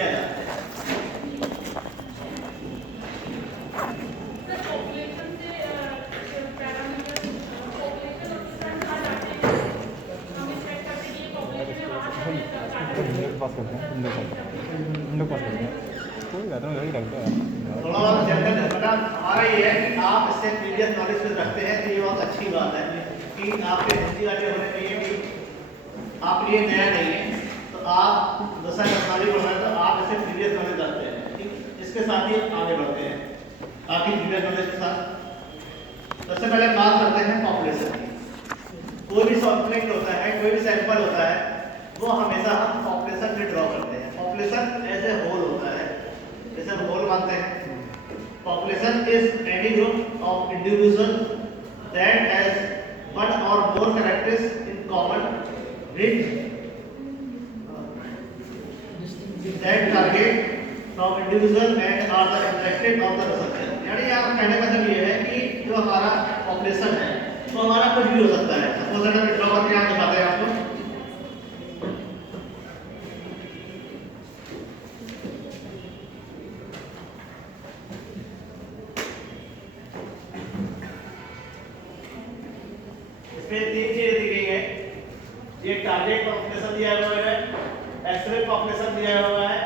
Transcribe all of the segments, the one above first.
किया जाता है। पास करते हैं हम लोग पास करते हैं कोई बात नहीं वही रखते हैं। थोड़ा बहुत जनरल मतलब हमारा ये है कि आप इससे प्रीवियस नॉलेज में रखते हैं, तो ये बहुत अच्छी बात है कि आपके हिस्ट्री वाले होने चाहिए कि आप ये नया नहीं है, तो आप दशा प्रणाली पढ़ रहे हैं तो आप इससे प्रीवियस नॉलेज रखते हैं, ठीक। इसके साथ ही आगे बढ़ते हैं आपकी प्रीवियस नॉलेज के साथ। सबसे पहले बात करते हैं पॉपुलेशन की। कोई भी सब्जेक्ट होता है, कोई भी सैंपल होता है, वो हमेशा हम पॉपुलेशन में ड्रॉ करते हैं। पॉपुलेशन एज ए होल होता है, जैसे हम होल मानते हैं। Population is any group of individual that has one or more characters in common with that target from individual and are the interested of the researcher. यानी यहाँ कहने का मतलब ये है कि जो हमारा पॉपुलेशन है वो हमारा कुछ भी हो सकता है। सपोज अगर ड्रॉ करके यहाँ दिखाते हैं आपको, इसमें तीन चीजें दी गई है। ये टारगेट पॉपुलेशन दिया हुआ है, एक्सरे पॉपुलेशन दिया हुआ है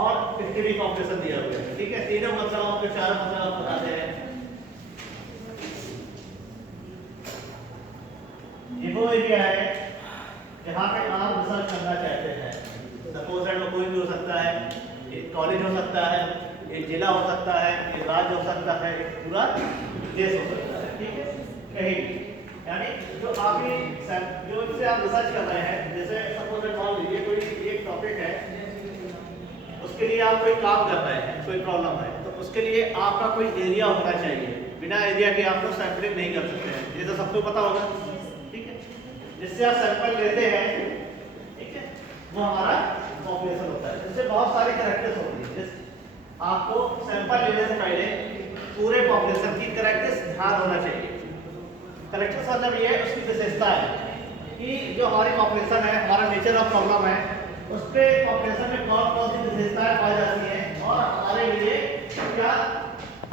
और स्टडी पॉपुलेशन दिया हुआ है, ठीक है। तीनों मतलब के चारों मतलब बताते हैं। ये वो एरिया है जहाँ पे आप रिसर्च करना चाहते हैं। सपोज दैट वो कोई भी हो सकता है, एक कॉलेज हो सकता है, एक जिला हो सकता है, एक राज्य हो सकता है, एक पूरा देश हो सकता है, ठीक है, कहीं भी। यानी जो आपकी जो इससे आप रिसर्च कर रहे हैं, जैसे सपोज दैट मान लीजिए कोई एक टॉपिक है, उसके लिए आप कोई काम कर रहे हैं, कोई प्रॉब्लम है, तो उसके लिए आपका कोई एरिया होना चाहिए। बिना एरिया के आप लोग सैंपलिंग नहीं कर सकते हैं, ये तो सबको पता होगा, ठीक है। जिससे आप सैंपल लेते हैं, ठीक है, वो हमारा पॉपुलेशन होता है, जिससे बहुत सारी कैरेक्टर्स होती है। आपको सैंपल लेने से पहले पूरे पॉपुलेशन की कैरेक्टर्स ध्यान होना चाहिए। कैरेक्टर्स मतलब ये है उसकी विशेषता है कि जो हमारी पॉपुलेशन है, हमारा नेचर ऑफ प्रॉब्लम है, उस पे पॉपुलेशन में कौन कौन सी विशेषताएं पाई जाती हैं और हमारे लिए क्या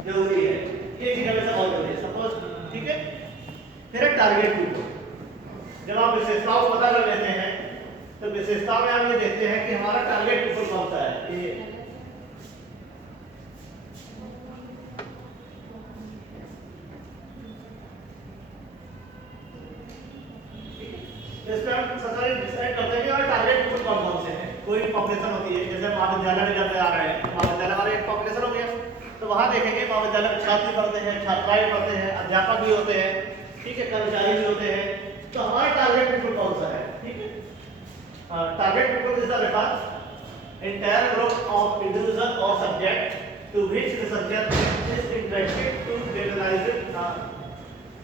जरूरी है, ये चीज हमेशा बहुत जरूरी है। सपोज, ठीक है। फिर एक टारगेट ग्रुप, जब आप विशेषताओं को पता कर लेते हैं तो विशेषता में आप ये देखते हैं कि हमारा टारगेट ग्रुप कौन सा है। ये इसमें हम सबसे डिसाइड करते हैं कि हमारे टारगेट ग्रुप कौन कौन से हैं। कोई पॉपुलेशन होती है, जैसे महाविद्यालय में जब आ रहे हैं, महाविद्यालय हमारे एक पॉपुलेशन हो गया, तो वहाँ देखेंगे महाविद्यालय में छात्र भी पढ़ते हैं, छात्राएं पढ़ते हैं, अध्यापक भी होते हैं, ठीक है, कर्मचारी भी होते हैं। तो हमारा टारगेट ग्रुप कौन सा है, ठीक है। Target group is the refer entire group of individual or subject to which researcher is interested to generalise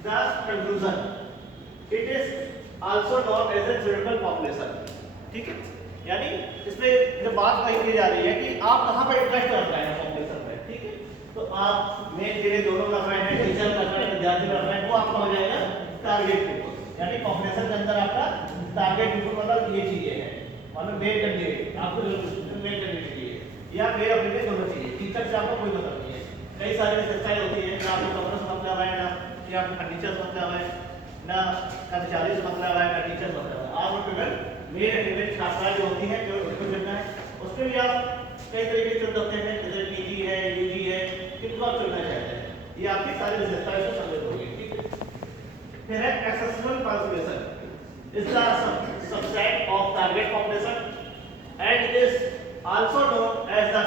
the conclusion. It is also known as a general population, ठीक है। यानी इसमें जो बात कही जा रही है कि आप कहाँ पर इंटरेस्ट कर रहे हैं पॉपुलेशन में, ठीक है। तो आप मेन चीजें दोनों कर रहे हैं, टीचर कर रहे हैं, विद्यार्थी कर रहे हैं, वो आपका हो जाएगा टारगेट ग्रुप। यानी पॉपुलेशन के अंदर आपका टारगेट ग्रुप मतलब ये चीजें हैं, मतलब मेल कैंडिडेट आपको मेल कैंडिडेट चाहिए या मेल और फीमेल दोनों चाहिए। टीचर से आपको कोई मतलब नहीं है। कई सारी विशेषताएं होती है, ना आपको कमरे से मतलब है, ना या फर्नीचर से मतलब है, ना कर्मचारी से मतलब है, ना टीचर से मतलब है। आप केवल मेल और फीमेल छात्राएं जो होती हैं जो उनको चुनना है, उसके लिए आप कई तरीके चुन सकते हैं, जैसे पीजी है, यूजी है, किनको आप चुनना चाहते हैं। ये आपकी सारी विशेषताएं से सम्मिलित होगी, ठीक है। फिर है accessible population is the subset of target population and is also known as the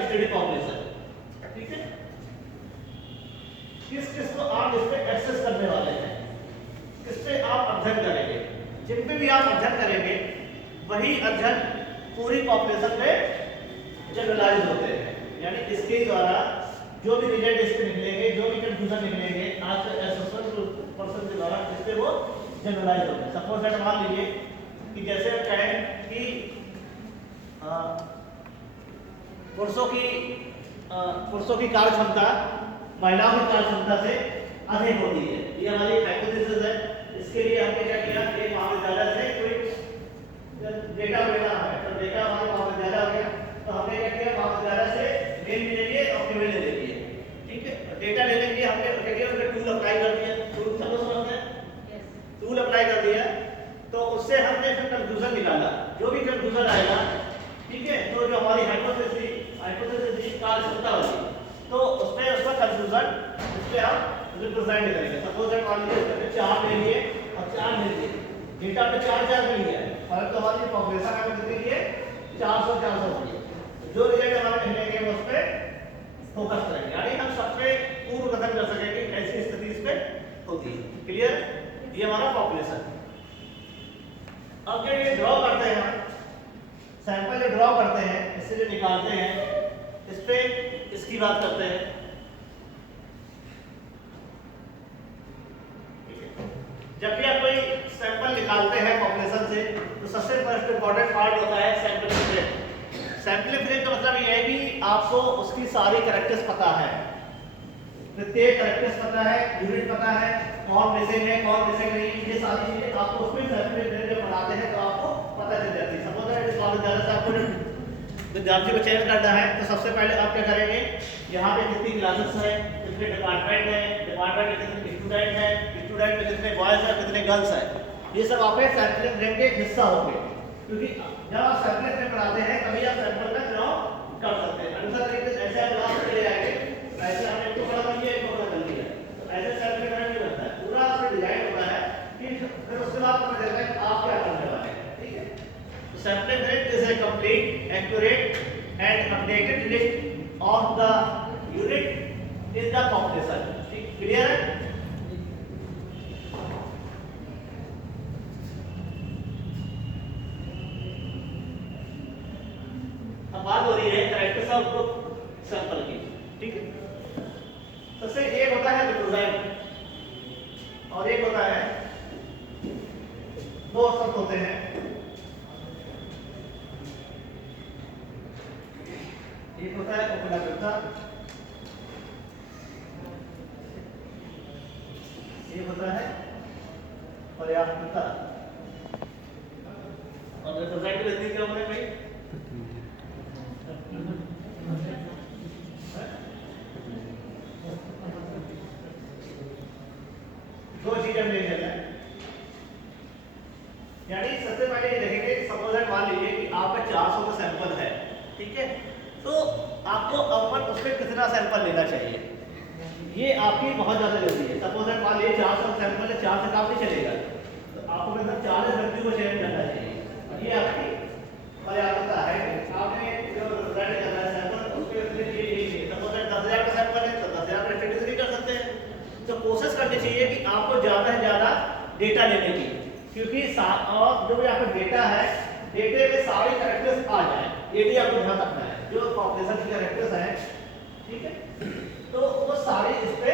study population, ठीक है। किस किस को आप इस पे एक्सेस करने वाले हैं, किस पे आप अध्ययन करेंगे। जिन पे भी आप अध्ययन करेंगे वही अध्ययन पूरी पॉपुलेशन में जनरलाइज होते हैं। यानी इसके द्वारा जो भी रिजल्ट इस पे निकलेंगे, जो भी कंक्लूजन निकलेंगे आज पर्सन के द्वारा, जिससे वो जनरलाइज होते हैं। सपोज दैट मान लीजिए कि जैसे हम कहें कि पुरुषों की कार्य क्षमता महिलाओं की कार्य क्षमता से अधिक होती है, ये हमारी हाइपोथेसिस है। इसके लिए हमने क्या किया, एक महाविद्यालय से कोई डेटा मिला है तो डेटा हमारे महाविद्यालय हो गया। तो हमने क्या किया, महाविद्यालय से मेल भी ले लिए और फीमेल ले लिए, ठीक है। डेटा लेने के लिए हमने क्या किया, उसमें टूल अप्लाई कर दिया। टूल सबको समझते हैं, टूल अप्लाई कर दिया। तो उससे हमने फिर कंक्लूजन निकाला, जो भी कंक्लूजन आएगा, ठीक है। तो जो हमारी हाइपोथेसिस कार्यक्षमता होगी, तो उसमें उसका कंक्लूजन इस पे हम रिप्रेजेंट करेंगे। सपोज दैट मान लीजिए इसमें 4 ले लिए और 4 ले लिए, डेटा पे 4 मिल गया है, फर्क तो हमारी पॉपुलेशन में कितनी है, 400 की। जो रिजल्ट हमारे मिलेंगे उस पे फोकस करेंगे, यानी हम सब पे पूर्व कथन कर सकेंगे ऐसी स्थिति इस पे होती है। क्लियर, ये हमारा पॉपुलेशन। अब जो ये ड्रॉ करते हैं, सैंपल जो ड्रॉ करते हैं, इससे जो निकालते हैं, इस पे इसकी बात करते हैं। जब भी आप कोई सैंपल निकालते हैं पॉपुलेशन से, तो सबसे फर्स्ट इंपॉर्टेंट पार्ट होता है सैंपल फ्रेम। सैंपल फ्रेम का मतलब ये है कि आपको उसकी सारी कैरेक्टर्स पता है, प्रत्येक कैरेक्टर्स पता है, यूनिट पता है, कौन मिसिंग है कौन मिसिंग नहीं है, ये सारी चीजें आपको उसमें सैंपल फ्रेम जब बनाते हैं तो आपको पता चल जाती है। सपोज दैट इस महाविद्यालय से आपको विद्यार्थी को चयन करना है, तो सबसे पहले आप क्या करेंगे, यहाँ पे कितनी क्लासेस है, कितने डिपार्टमेंट है, डिपार्टमेंट में कितने स्टूडेंट है, स्टूडेंट में कितने बॉयज है, कितने गर्ल्स है, ये सब आपके सैंपलिंग फ्रेम के एक हिस्सा होंगे। क्योंकि जब आप सैंपलिंग फ्रेम बनाते हैं तभी आप सैंपल का चुनाव कर सकते हैं। दूसरा तरीके से ऐसे आप ग्राफ चले जाएंगे, ऐसे हमने इसको खड़ा कर लिया, इसको खड़ा कर लिया, तो ऐसे सैंपलिंग फ्रेम नहीं बनता है, पूरा उसमें डिजाइन होता है कि फिर उसके बाद पता चलता है कि आप क्या करने वाले हैं, ठीक है। तो sampling frame is a complete, accurate and updated list of the unit in the population. ठीक, क्लियर है। बात हो रही है कैरेक्टर्स ऑफ ग्रुप सैंपल की, ठीक है। सबसे एक होता है रिप्रेजेंट और एक होता है, दो शब्द होते हैं, एक होता है उपलब्धता, एक होता है पर्याप्तता। और रिप्रेजेंट की क्या होता है भाई, दो चीजें हम ले लेते हैं। यानी सबसे पहले ये देखेंगे, सपोज दैट मान लीजिए कि आपका 400 का सैंपल है, ठीक है। तो आपको अव्वल उसमें कितना सैंपल लेना चाहिए, ये आपकी बहुत ज्यादा जरूरी है। सपोज दैट मान लीजिए 400 सैंपल है, 4 से काम नहीं चलेगा, तो आपको मतलब 40 व्यक्ति को चयन करना चाहिए। ये आपकी पर्याप्तता है। आपने जो रिजल्ट करना है सैंपल, उसके लिए ये सपोज दैट 10,000 का सैंपल है, तो 10,000 का एफिडेविट नहीं कर सकते हैं। तो कोशिश करनी चाहिए कि आपको ज्यादा से ज्यादा डेटा लेने की, क्योंकि और जो भी आपका डेटा है, डेटे में सारे कैरेक्टर्स आ जाए, ये भी आपको ध्यान रखना है। जो पॉपुलेशन की कैरेक्टर्स हैं, ठीक है, तो वो सारे इस पे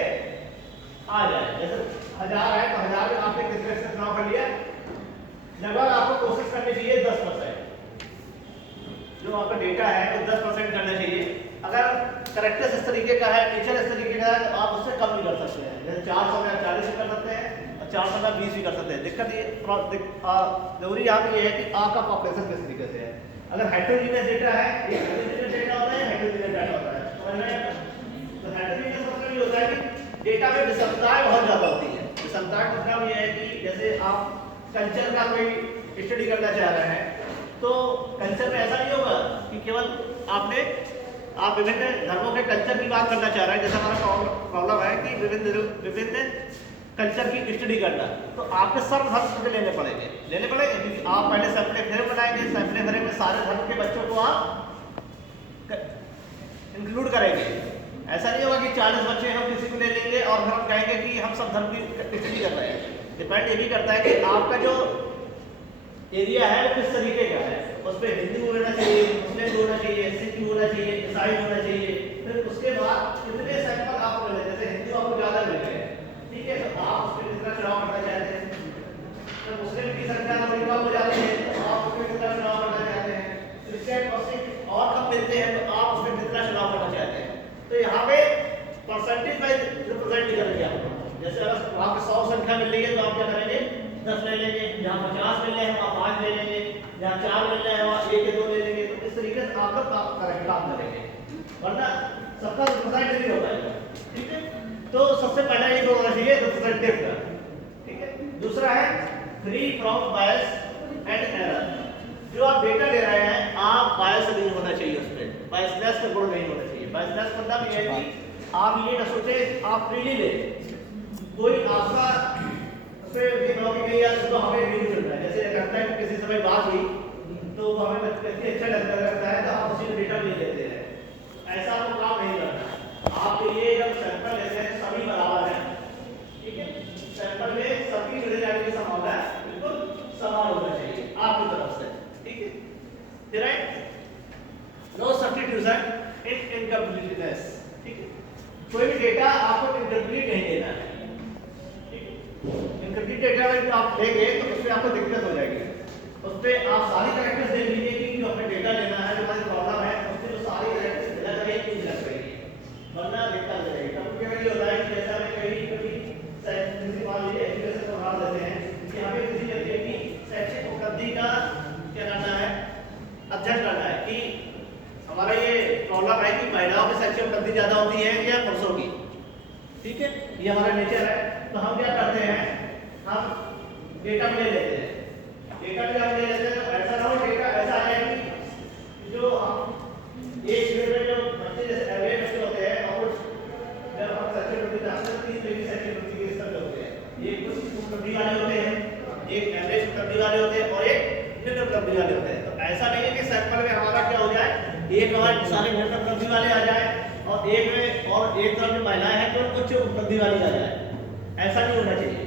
आ जाए। जैसे 1000 है तो 1000 में आपने कितने से चुनाव कर लिया, लगभग आपको कोशिश करनी चाहिए 10%। जो आपका डेटा है वो 10% करना चाहिए। अगर कैरेक्टर्स इस तरीके का है, टीचर इस तरीके का है, तो आप उससे कम भी कर सकते हैं। जैसे 400 में आप 40 भी कर सकते हैं और 400 में आप 20 भी कर सकते हैं। दिक्कत ये जरूरी यहाँ पे ये है कि आपका पॉपुलेशन किस तरीके से है। अगर हेटेरोजेनियस डेटा है, एक हेटेरोजेनियस डेटा होता है, हेटेरोजेनियस डाटा होता है, समझ में आया? तो हेटेरोजेनियस मतलब ये होता है कि डेटा में विषमताएं बहुत ज्यादा होती है। विषमता का मतलब ये है कि जैसे आप कल्चर का कोई स्टडी करना चाह रहे हैं, तो कल्चर में ऐसा नहीं होगा कि केवल आप विभिन्न धर्मों के कल्चर की बात करना चाह रहे हैं। जैसा हमारा प्रॉब्लम है कि विभिन्न कल्चर की स्टडी करना, तो आपके सब धर्म लेने पड़ेंगे, क्योंकि आप पहले सैंपल फ्रेम बनाएंगे, सैंपल फ्रेम में सारे धर्म के बच्चों को आप इंक्लूड करेंगे। ऐसा नहीं होगा कि 40 बच्चे हम किसी को ले लेंगे और फिर हम कहेंगे कि हम सब धर्म की स्टडी कर रहे हैं। डिपेंड ये भी करता है कि आपका जो एरिया है वो किस तरीके का है, उस पर हिंदू होना चाहिए, मुस्लिम होना चाहिए, सिख होना चाहिए, ईसाई होना चाहिए। फिर उसके बाद कितने सैंपल आपको मिले, जैसे हिंदू आपको ज्यादा मिल गए, ठीक है, तो आप उस पर कितना चुनाव करना चाहते हैं। तो मुस्लिम की संख्या बड़ी कम हो जाती है, तो आप उस पर कितना चुनाव करना चाहते हैं। क्रिश्चियन और सिख और कम मिलते हैं, तो आप उस पर कितना चुनाव करना चाहते हैं। तो यहाँ पे परसेंटेज वाइज रिप्रेजेंट नहीं करेंगे आप। जैसे अगर वहाँ पे 100 संख्या मिल रही है तो आप क्या करेंगे, 10 ले लेंगे। जहाँ 50 मिल रहे हैं आप 5 ले लेंगे। यहाँ 4 मिल रहे हैं वहाँ 1 के 2 ले लेंगे, तो इस तरीके से आप लोग काम करेंगे, वरना सबका रिप्रेजेंट नहीं हो पाएगा। ठीक है, तो सबसे पहला ये होना चाहिए रिप्रेजेंटेटिव का। ठीक है, दूसरा है free from bias and error. जो आप डेटा ले रहे हैं आप बायस नहीं होना चाहिए, उसमें बायसनेस का गुण नहीं होना चाहिए। बायसनेस मतलब ये है कि आप ये ना सोचे आप फ्रीली ले, कोई आपका उसपे भी ब्लॉगिंग नहीं है तो हमें नहीं मिल रहा है। जैसे कहता है कि किसी समय बात हुई तो हमें व्यक्ति अच्छा लगता है तो आप उसी को डेटा ले लेते हैं, ऐसा आपको काम नहीं करना। आप ये जब सैंपल लेते हैं सभी बराबर है। ठीक है, सैंपल में सबकी मिल जाने की संभावना है बिल्कुल समान होना चाहिए आपकी तरफ से। ठीक है, राइट, नो सब्स्टिट्यूशन इन इनकम्प्लीटनेस। ठीक है, कोई भी डेटा आपको इनकम्प्लीट नहीं देना है। इनकम्प्लीट डेटा अगर आप लेंगे तो उसमें आपको दिक्कत हो जाएगी। उस पर आप सारी कैरेक्टर्स देख लीजिए कि जो अपने डेटा लेना है, जो हमारी प्रॉब्लम है उसमें जो सारी कैरेक्टर्स मिला करें चीज लग रही है, वरना दिक्कत हो जाएगी। कभी कभी होता है कि जैसा हमें कभी मान लीजिए एजुकेशन को उदाहरण देते हैं कि हमें किसी व्यक्ति की शैक्षिक उपलब्धि का क्या करना है, अध्ययन करना है कि हमारा ये प्रॉब्लम है कि महिलाओं की शैक्षिक उपलब्धि ज्यादा होती है या पुरुषों की। ठीक है, ये हमारा नेचर है। तो हम क्या करते हैं, हम डेटा में ले लेते हैं, डेटा में हम ले लेते हैं। तो ऐसा ना हो डेटा ऐसा आ जाए कि जो हम एक पीरियड में जो बच्चे जैसे एवरेज बच्चे होते हैं और जब हम शैक्षिक उपलब्धि जानते हैं 3 तरह की शैक्षिक उपलब्धि के स्तर होते हैं। एक कुछ उपलब्धि वाले होते हैं, एक एवरेज उपलब्धि वाले होते हैं और एक निम्न उपलब्धि वाले होते हैं। तो ऐसा नहीं है कि सैंपल में हमारा क्या हो जाए, एक हमारे सारे निम्न उपलब्धि वाले आ जाए और एक में और एक तरफ जो महिलाएं हैं जो उच्च उपलब्धि वाली आ जाए, ऐसा नहीं होना चाहिए।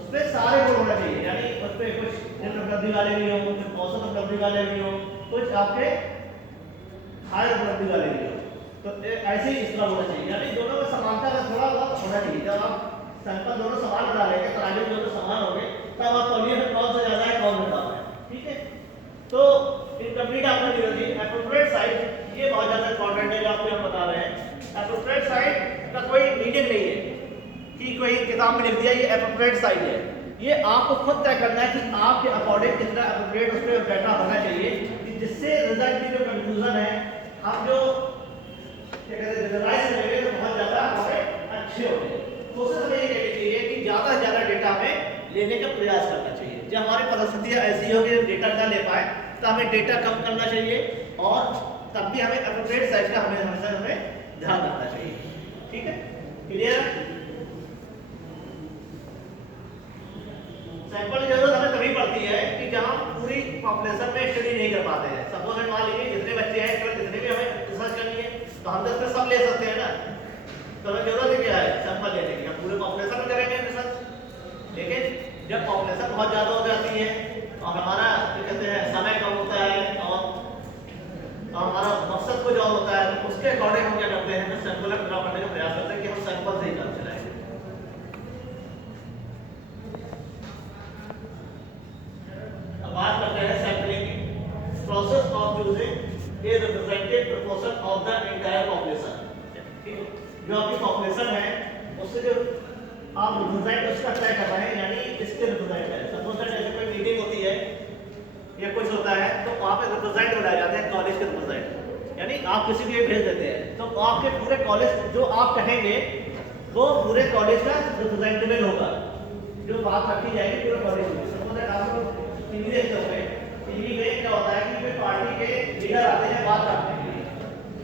उसमें सारे गुण होना चाहिए, यानी उसमें कुछ निम्न उपलब्धि वाले भी हो, कुछ औसत उपलब्धि वाले भी हो, कुछ आपके हायर उपलब्धि वाले भी हो। तो ऐसे ही इसका होना चाहिए, यानी दोनों में समानता का थोड़ा बहुत होना चाहिए। जब आप सैंपल दोनों समान बना लेंगे, तराजू दोनों समान होंगे, तब आप तौलिए में कौन सा ज्यादा है कौन सा कम है। ठीक है, तो इनकम्प्लीट आपने नहीं होती। एप्रोप्रिएट साइज ये बहुत ज्यादा इंपॉर्टेंट है जो आपको हम बता रहे हैं। एप्रोप्रिएट साइज का कोई मीनिंग नहीं है कि कोई किताब में लिख दिया ये एप्रोप्रिएट साइज है। ये आपको खुद तय करना है कि आपके अकॉर्डिंग कितना एप्रोप्रिएट उस पर डाटा होना चाहिए कि जिससे रिजल्ट की जो कंक्लूजन है हम जो क्या कहते हैं जनरलाइज करेंगे तो बहुत ज्यादा हमारे अच्छे होंगे। कोशिश हमें ये करनी चाहिए कि ज्यादा से ज्यादा डेटा में लेने का प्रयास करना चाहिए। जब हमारी परिस्थितियां ऐसी हो कि डेटा ना ले पाए तो हमें डेटा कम करना चाहिए और तब भी हमें एप्रोप्रिएट साइज का हमेशा ध्यान रखना चाहिए। ठीक है, क्लियर। सैंपल की जरूरत हमें तभी पड़ती है कि जहां पूरी पॉपुलेशन में स्टडी नहीं कर पाते हैं। सपोज मान लीजिए जितने बच्चे हैं केवल जितने भी हमें रिसर्च करनी है तो हम 10 में सब ले सकते हैं ना, तो हमें जरूरत क्या है सैंपल लेने की, हम पूरे पॉपुलेशन में करेंगे रिसर्च। लेकिन जब पॉपुलेशन बहुत ज्यादा हो जाती है और हमारा क्या कहते हैं समय कम होता है और हमारा मकसद कुछ और होता है, तो उसके अकॉर्डिंग हम क्या करते हैं सैंपल ड्रॉ करने का प्रयास करते हैं कि हम सैंपल से ही काम चलाएं। बात करते हैं सैंपलिंग की। Process of choosing a representative proportion of the entire population. जो आपकी पॉपुलेशन है उससे जो आप रिप्रेजेंट उसका तय कर रहे हैं, यानी इसके रिप्रेजेंट है। सपोज दैट ऐसे कोई मीटिंग होती है या कुछ होता है तो वहाँ पे रिप्रेजेंट बनाए जाते हैं कॉलेज के रिप्रेजेंट, यानी आप किसी को भेज देते हैं तो आपके पूरे कॉलेज जो आप कहेंगे वो पूरे कॉलेज का रिप्रेजेंटेटिव होगा, जो बात रखी जाएगी पूरे कॉलेज में। सपोज दैट आप टीवी देखते होंगे, टीवी में क्या होता है कि कोई पार्टी के लीडर आते हैं बात करने के लिए,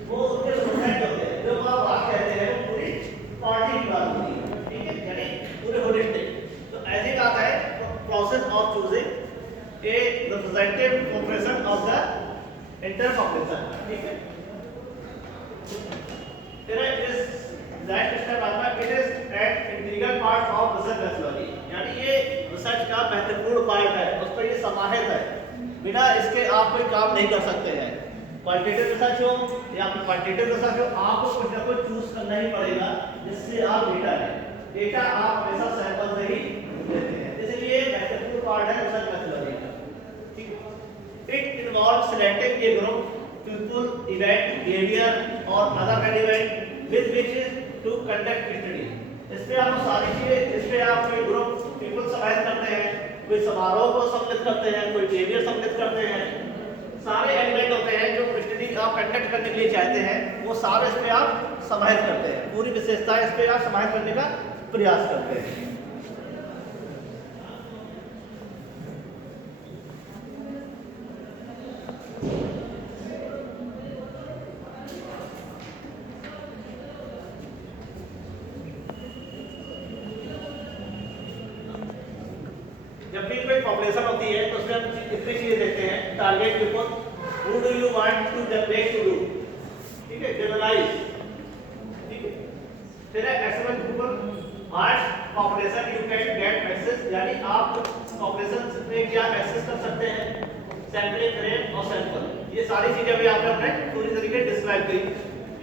वो उनके रिप्रेजेंट होते हैं, जो आप बात कहते हैं वो पूरी पार्टी की बात होती है। ठीक है, यानी पूरे होलिस्टिक। तो ऐसी बात है process of choosing a representative population of the entire population. ठीक है, फिर इस दैट स्टेप आता है it is an integral part of research methodology, यानी ये रिसर्च का महत्वपूर्ण पार्ट है, उस पर ये समाहित है। बिना इसके आप कोई काम नहीं कर सकते हैं। क्वालिटेटिव रिसर्च हो या फिर क्वांटिटेटिव रिसर्च हो, आपको कुछ ना कुछ चूज करना ही पड़ेगा जिससे आप डेटा लें। डेटा आप हमेशा सैंपल से ही लेते हैं, इसलिए महत्वपूर्ण पार्ट है रिसर्च मेथोडोलॉजी का। ठीक, it involve selecting a group people, event, behaviour or other relevant with which to conduct study. इस पे आप सारी चीजें, इस पे आप कोई ग्रुप पीपल समाहित करते हैं, कोई समारोह को सम्मिलित करते हैं, कोई बिहेवियर सम्मिलित करते हैं। सारे एलिमेंट होते हैं जो स्टडी आप कंडक्ट करने के लिए चाहते हैं, वो सारे इस पे आप समाहित करते हैं, पूरी विशेषताएं इस पे आप समाहित करने का प्रयास करते हैं। जब भी कोई पॉपुलेशन होती है तो उसमें हम इतनी चीजें देखते हैं, target group, who do you want to generate to do, ठीक है, जनरलाइज, ठीक है। फिर है experiment group, march population you can get access, यानी आप पॉपुलेशन में क्या एक्सेस कर सकते हैं, सैंपलिंग रेट और सैंपल, ये सारी चीजें भी आपने अपने पूरी तरीके से डिस्क्राइब की।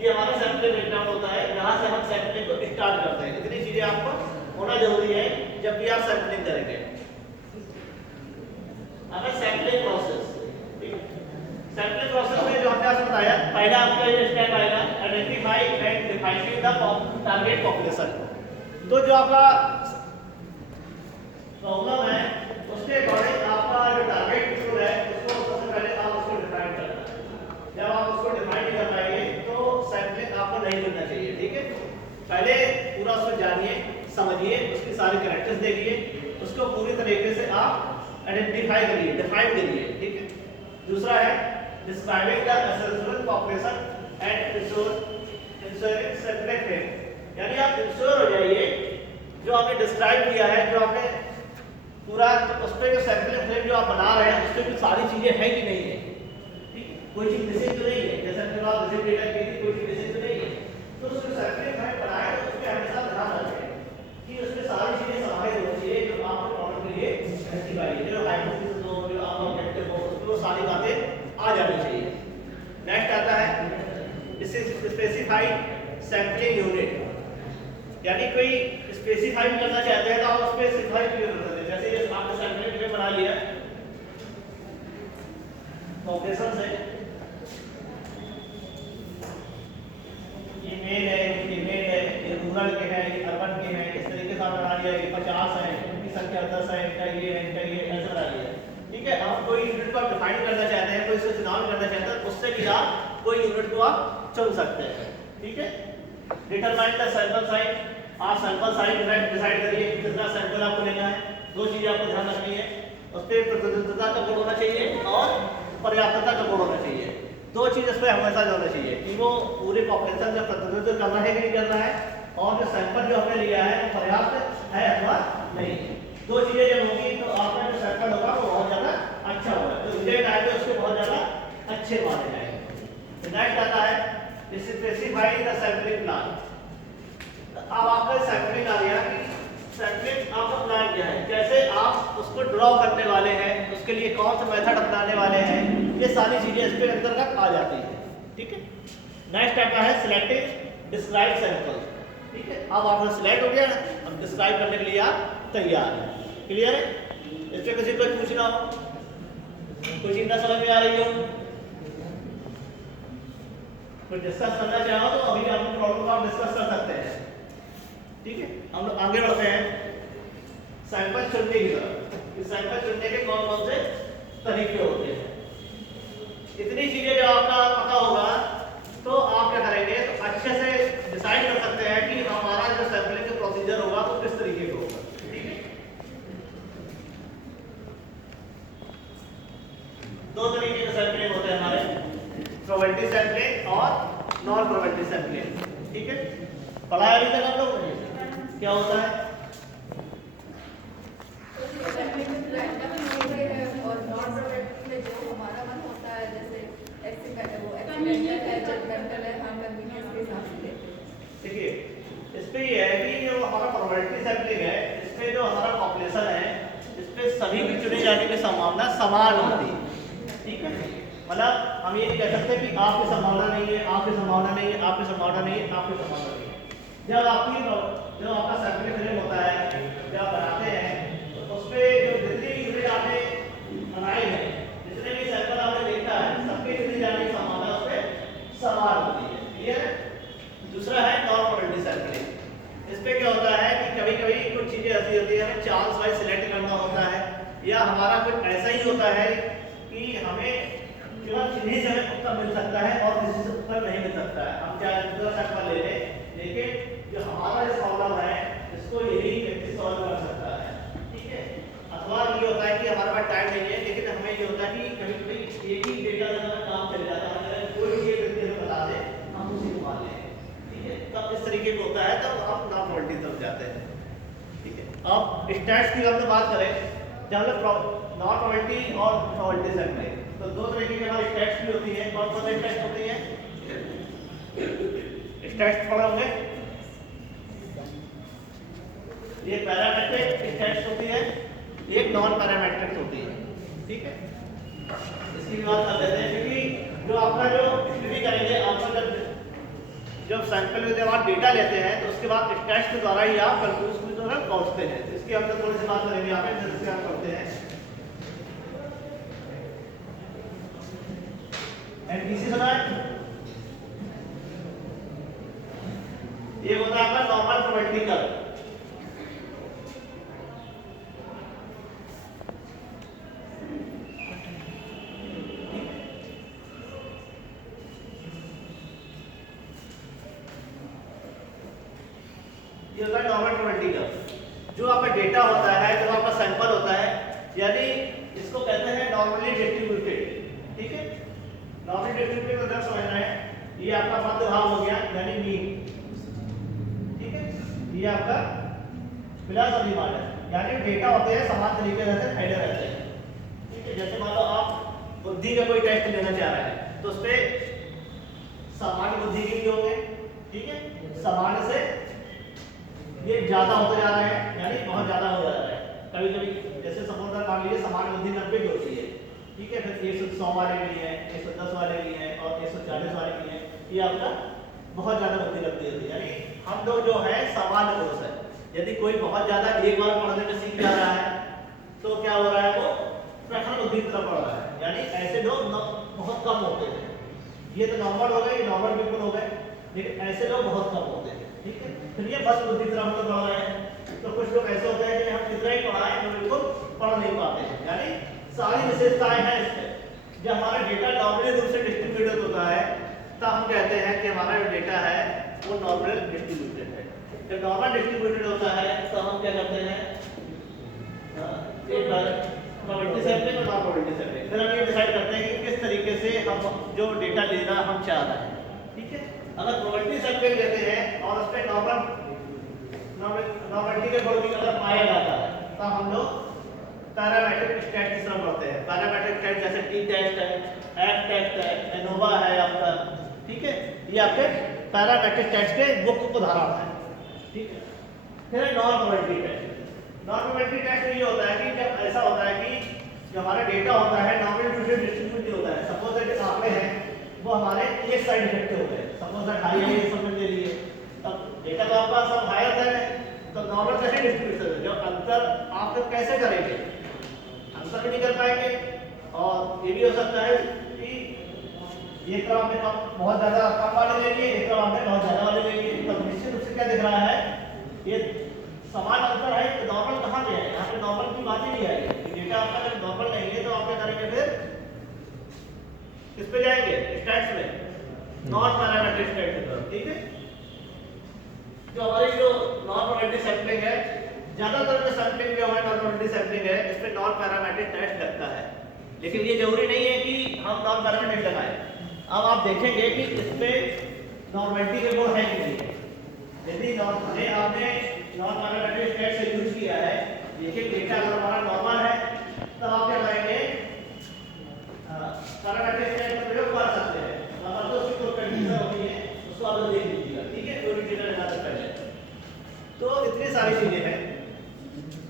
ये हमारा सैंपलिंग ब्रेकडाउन होता है, यहाँ से हम सैंपलिंग को स्टार्ट करते हैं। इतनी चीजें आपको होना जरूरी है जब भी आप सैंपलिंग करेंगे। अब सैंपलिंग प्रोसेस, सैंपलिंग प्रोसेस में जो हमने आपको बताया, पहला आपका ये स्टेप आएगा identify and defining the target population. तो जो आपका प्रॉब्लम है उसके अकॉर्डिंग आपका जो टारगेट ग्रुप है उसको सबसे पहले आप उसको डिफाइन करना है। जब आप उसको डिफाइन नहीं कर पाएंगे तो सैंपलिंग आपको नहीं करना चाहिए, ठीक है। पहले पूरा उसको जानिए, समझिए, उसकी सारी कैरेक्टर्स देखिए, उसको पूरी तरीके से आप आइडेंटिफाई करिए, डिफाइन करिए, ठीक है। दूसरा है describing the essential population and ensuring separate है, यानी आप इंश्योर हो जाइए जो आपने डिस्क्राइब किया है, जो आपने पूरा उस पे जो सैंपलिंग फ्रेम जो आप बना रहे हैं उसमें भी सारी चीजें हैं कि नहीं है, ठीक है। कोई चीज मिसिंग तो नहीं है, जैसे कि आप रिसीव डेटा की थी, कोई चीज मिसिंग तो नहीं है, तो उसको सैंपलिंग फ्रेम बनाए तो उसके हमेशा ध्यान रखें कि उसमें सारी चीजें समाहित होनी चाहिए जो आपके प्रॉब्लम के लिए एस्टिफाई, जो हाइपोथेसिस हो, जो आपका ऑब्जेक्टिव हो, उसमें वो सारी बातें आ जानी चाहिए। नेक्स्ट आता है स्पेसिफाइड सैंपलिंग यूनिट, यानी कोई स्पेसिफाई करना चाहते हैं तो आप उस पे स्पेसिफाई क्लियर कर सकते हैं। जैसे ये आपने सैंपलिंग यूनिट बना लिया पॉपुलेशन से, ये मेल है, ये फीमेल है, ये रूरल के हैं, ये अर्बन के हैं, इस तरीके से बना लिया। ये 50 है, इनकी संख्या 10 है, इनका ये है, इनका ये, ऐसा बना लिया, ठीक है। आप कोई यूनिट को आप डिफाइन करना चाहते हैं, कोई इसको चुनाव करना चाहते हैं, उससे भी आप कोई यूनिट को आप चुन सकते हैं, ठीक है। डिटरमाइन द सैंपल साइज, आप सैंपल साइज डिसाइड करिए कितना सैंपल आपको लेना है। दो चीजें आपको ध्यान रखनी है, उस पर प्रतिनिधित्वता का गुण होना चाहिए और पर्याप्तता का गुण होना चाहिए। दो चीज इस पर हमेशा होना चाहिए कि वो पूरी पॉपुलेशन का प्रतिनिधित्व करना है कि नहीं करना है, और जो सैंपल जो हमने लिया है वो पर्याप्त है अथवा नहीं। दो चीजें जब होगी तो आपका जो सैंपल होगा वो बहुत ज्यादा अच्छा होगा, जो रिजल्ट आएगा उसके बहुत ज्यादा अच्छे माने जाएंगे। नेक्स्ट आता है स्पेसिफाइंग द सैंपलिंग प्लान। अब आपका सैंपलिंग आ गया कि सैंपलिंग आपका प्लान क्या है, कैसे आप उसको ड्रॉ करने वाले हैं, उसके लिए कौन सा मेथड अपनाने वाले हैं, ये सारी चीजें इस पे अंतर्गत आ जाती है, ठीक है। नेक्स्ट आता है सिलेक्टिंग डिस्क्राइब सैंपल, ठीक है। अब आपका सिलेक्ट हो गया, अब डिस्क्राइब करने के लिए आप तैयार हैं, क्लियर है। इस पे किसी को पूछना हो, कोई चीज ना समझ में आ रही हो, कोई डिस्कस करना चाहो तो अभी आप प्रॉब्लम को आप डिस्कस कर सकते हैं, ठीक है। हम लोग आगे बढ़ते हैं सैंपल चुनने की तरफ। इस सैंपल चुनने के कौन कौन से तरीके होते हैं, इतनी चीजें जो आपका पता होगा तो आप क्या करेंगे, तो अच्छे से डिसाइड कर सकते हैं कि हमारा जो सैंपलिंग का प्रोसीजर होगा तो किस तरीके का होगा, ठीक है। दो तरीके के सैंपलिंग होते हैं हमारे, प्रोबेबिलिटी सैंपलिंग और नॉन प्रोबेबिलिटी सैंपलिंग, ठीक है। पढ़ाया अभी तक आप लोगों ने क्या होता है, और नॉन प्रोडक्टिव में जो हमारा मन होता है, जैसे एक्सीडेंटल है, जजमेंटल है, हम कन्वीनियंस के हिसाब से लेते हैं। देखिए इस पे ये है कि जो हमारा प्रोबेबिलिटी सैंपलिंग है, इसमें जो हमारा पॉपुलेशन है, इस पे सभी की चुने जाने की संभावना समान होती है, ठीक है। मतलब हम ये नहीं कह सकते कि आपकी संभावना नहीं है, आपकी संभावना नहीं है, आपकी संभावना नहीं है, आपकी संभावना नहीं है। जब आपका सैंपलिंग फ्रेम होता है, जब आप बनाते हैं तो उस पे जो जितनी भी यूनिट आपने बनाई है, जितने भी सैंपल आपने देखा है, सबके चुने जाने की संभावना उस पे समान होती है, क्लियर है। दूसरा है नॉन प्रोबेबिलिटी सैंपलिंग। इस पे क्या होता है कि कभी-कभी कुछ चीजें ऐसी होती है, हमें चांस वाइज सिलेक्ट करना होता है, या हमारा कुछ ऐसा ही होता है कि हमें केवल इन्हीं से हमें उत्तर मिल सकता है और किसी से उत्तर नहीं मिल सकता है। हम चाहे दूसरा सैंपल ले लें, लेकिन जो हमारा प्रॉब्लम है इसको यही व्यक्ति सॉल्व कर सकता है, ठीक है। अथवा ये होता है कि हमारे पास टाइम नहीं है, लेकिन हमें ये होता है कि कभी कभी एक ही डेटा का काम चल जाता है, अगर कोई भी एक व्यक्ति हमें बता दे हम उसी को मान लें, ठीक है। तब इस तरीके का होता है, तब हम नॉन प्रोबेबिलिटी तरफ जाते हैं, ठीक है। अब स्टैट्स की हम बात करें, जब हम लोग नॉन प्रोबेबिलिटी और प्रोबेबिलिटी सेट में, तो दो तरीके की हमारी स्टैट्स भी होती है। कौन कौन सी स्टैट्स होती है? स्टैट्स पढ़े होंगे, ये पैरामेट्रिक स्टैट्स होती है, एक नॉन पैरामेट्रिक होती है, ठीक है। इसकी भी बात कर लेते हैं, क्योंकि जो आपका जो स्टडी करेंगे, आपका जब सैंपल में जब आप डेटा लेते हैं तो उसके बाद स्टैट्स के द्वारा ही आप कंक्लूजन की तरफ पहुंचते हैं। इसकी हम थोड़ी सी बात करेंगे यहाँ पे, जैसे हम करते हैं एनटीसी सुना है, ये होता है आपका नॉर्मल प्रोबेबिलिटी कर्व। ये होता है नॉर्मल प्रोबेबिलिटी कर्व। जो आपका डेटा होता है, जो आपका सैंपल होता है, यानी इसको कहते हैं नॉर्मली डिस्ट्रीब्यूटेड, ठीक है। नॉर्मली डिस्ट्रीब्यूटेड का मतलब समझना है, ये आपका मध्य भाग हो गया यानी मीन, ठीक है। ये आपका फिलॉसफी मान है, यानी डेटा होते हैं समान तरीके से फैले रहते हैं, ठीक है। जैसे मान लो आप बुद्धि का कोई टेस्ट लेना चाह रहे हैं, तो उस पर सामान्य बुद्धि के भी होंगे, ठीक है। सामान्य से ये ज्यादा होते जा रहे हैं, यानी बहुत ज्यादा हो जा रहा है। कभी कभी जैसे सपोज मान लीजिए सामान्य बुद्धि 90 की होती है, ठीक है। फिर 100 वाले के लिए है, 110 वाले के लिए है और 140 वाले के लिए, ये आपका बहुत ज्यादा बुद्धि लगती होती है। यानी हम लोग जो है सामान्य पुरुष है, यदि कोई बहुत ज्यादा एक बार पढ़ने में सीख जा रहा है तो क्या हो रहा है, वो प्रखर बुद्धि की तरफ बढ़ रहा है, यानी ऐसे लोग बहुत कम होते हैं। ये तो नॉर्मल हो गए, नॉर्मल पीपल हो गए, लेकिन ऐसे लोग बहुत कम होते हैं, ठीक है। फिर ये बस बुद्धि तरफ हम लोग बढ़ रहे हैं। तो कुछ लोग ऐसे होते हैं कि हम कितना ही पढ़ाएं तो बिल्कुल पढ़ नहीं पाते हैं, यानी सारी विशेषताएं हैं इसमें। जब हमारा डेटा नॉर्मली रूप से डिस्ट्रीब्यूटेड होता है तब हम कहते हैं कि हमारा जो डेटा है वो नॉर्मल डिस्ट्रीब्यूटेड है। जब नॉर्मल डिस्ट्रीब्यूटेड होता है तो हम क्या करते हैं, एक बार प्रोबेबिलिटी सैंपलिंग और नॉन प्रोबेबिलिटी सैंपलिंग, फिर हम ये डिसाइड करते हैं कि किस तरीके से हम जो डेटा लेना हम चाह रहे हैं, ठीक है। अगर प्रोबेबिलिटी सैंपलिंग लेते हैं और उस पे नॉर्मलिटी के गुण भी अगर पाया जाता है तो हम लोग पैरामीट्रिक स्टैट्स की तरफ बढ़ते हैं। पैरामीट्रिक स्टैट्स जैसे टी टेस्ट है, एफ टेस्ट है, एनोवा है आपका, ठीक है। ये आपके पैरामीट्रिक स्टैट्स के मुख्य उदाहरण है, ठीक है। फिर non probability test. Non probability test में ये होता है कि जब ऐसा होता है कि जो हमारा डेटा होता है नॉर्मली डिस्ट्रीब्यूटेड होता है। सपोज दैट आंकड़े हैं वो हमारे एक साइड इफेक्टिव हो गए, सपोज दैट हाई है, ये समझ ले लिए, तब डेटा तो आपका सब हाई आता है, तो नॉर्मल कैसे डिस्ट्रीब्यूशन है, जब अंतर आप लोग कैसे करेंगे, अंतर भी नहीं कर पाएंगे। और ये भी हो सकता है कि एक तरफ में कम बहुत ज्यादा कम वाले ले लिए, एक तरफ में बहुत ज्यादा वाले ले लिए, तो निश्चित रूप से क्या दिख रहा है, ये समान अंतर है। तो नॉर्मल कहाँ पे है, यहाँ पे नॉर्मल की बात ही नहीं आई। डेटा आपका जब नॉर्मल नहीं है तो आप क्या करेंगे, फिर किस पे जाएंगे, स्टैट्स में, नॉन पैरामीट्रिक स्टैट्स की तरफ, ठीक है। जो हमारी जो नॉन प्रोबेबिलिटी सैंपलिंग है, ज्यादातर जो सैंपलिंग जो हमारी नॉन प्रोबेबिलिटी सैंपलिंग है, इस पे नॉन पैरामीट्रिक टेस्ट लगता है, लेकिन ये जरूरी नहीं है कि हम नॉन पैरामीट्रिक लगाएं। अब आप देखेंगे कि इस पे नॉर्मलिटी के गुण है कि नहीं है। यदि आपने नॉन पैरामीट्रिक टेस्ट से यूज किया है, देखिए डेटा अगर हमारा नॉर्मल है तो आप क्या करेंगे, पैरामीट्रिक टेस्ट का प्रयोग कर सकते हैं। अगर तो उसकी कोई कंडीशन होती है उसको आप देख लीजिएगा, ठीक है, कोई भी डेटा लगा सकते हैं। तो इतनी सारी चीजें हैं।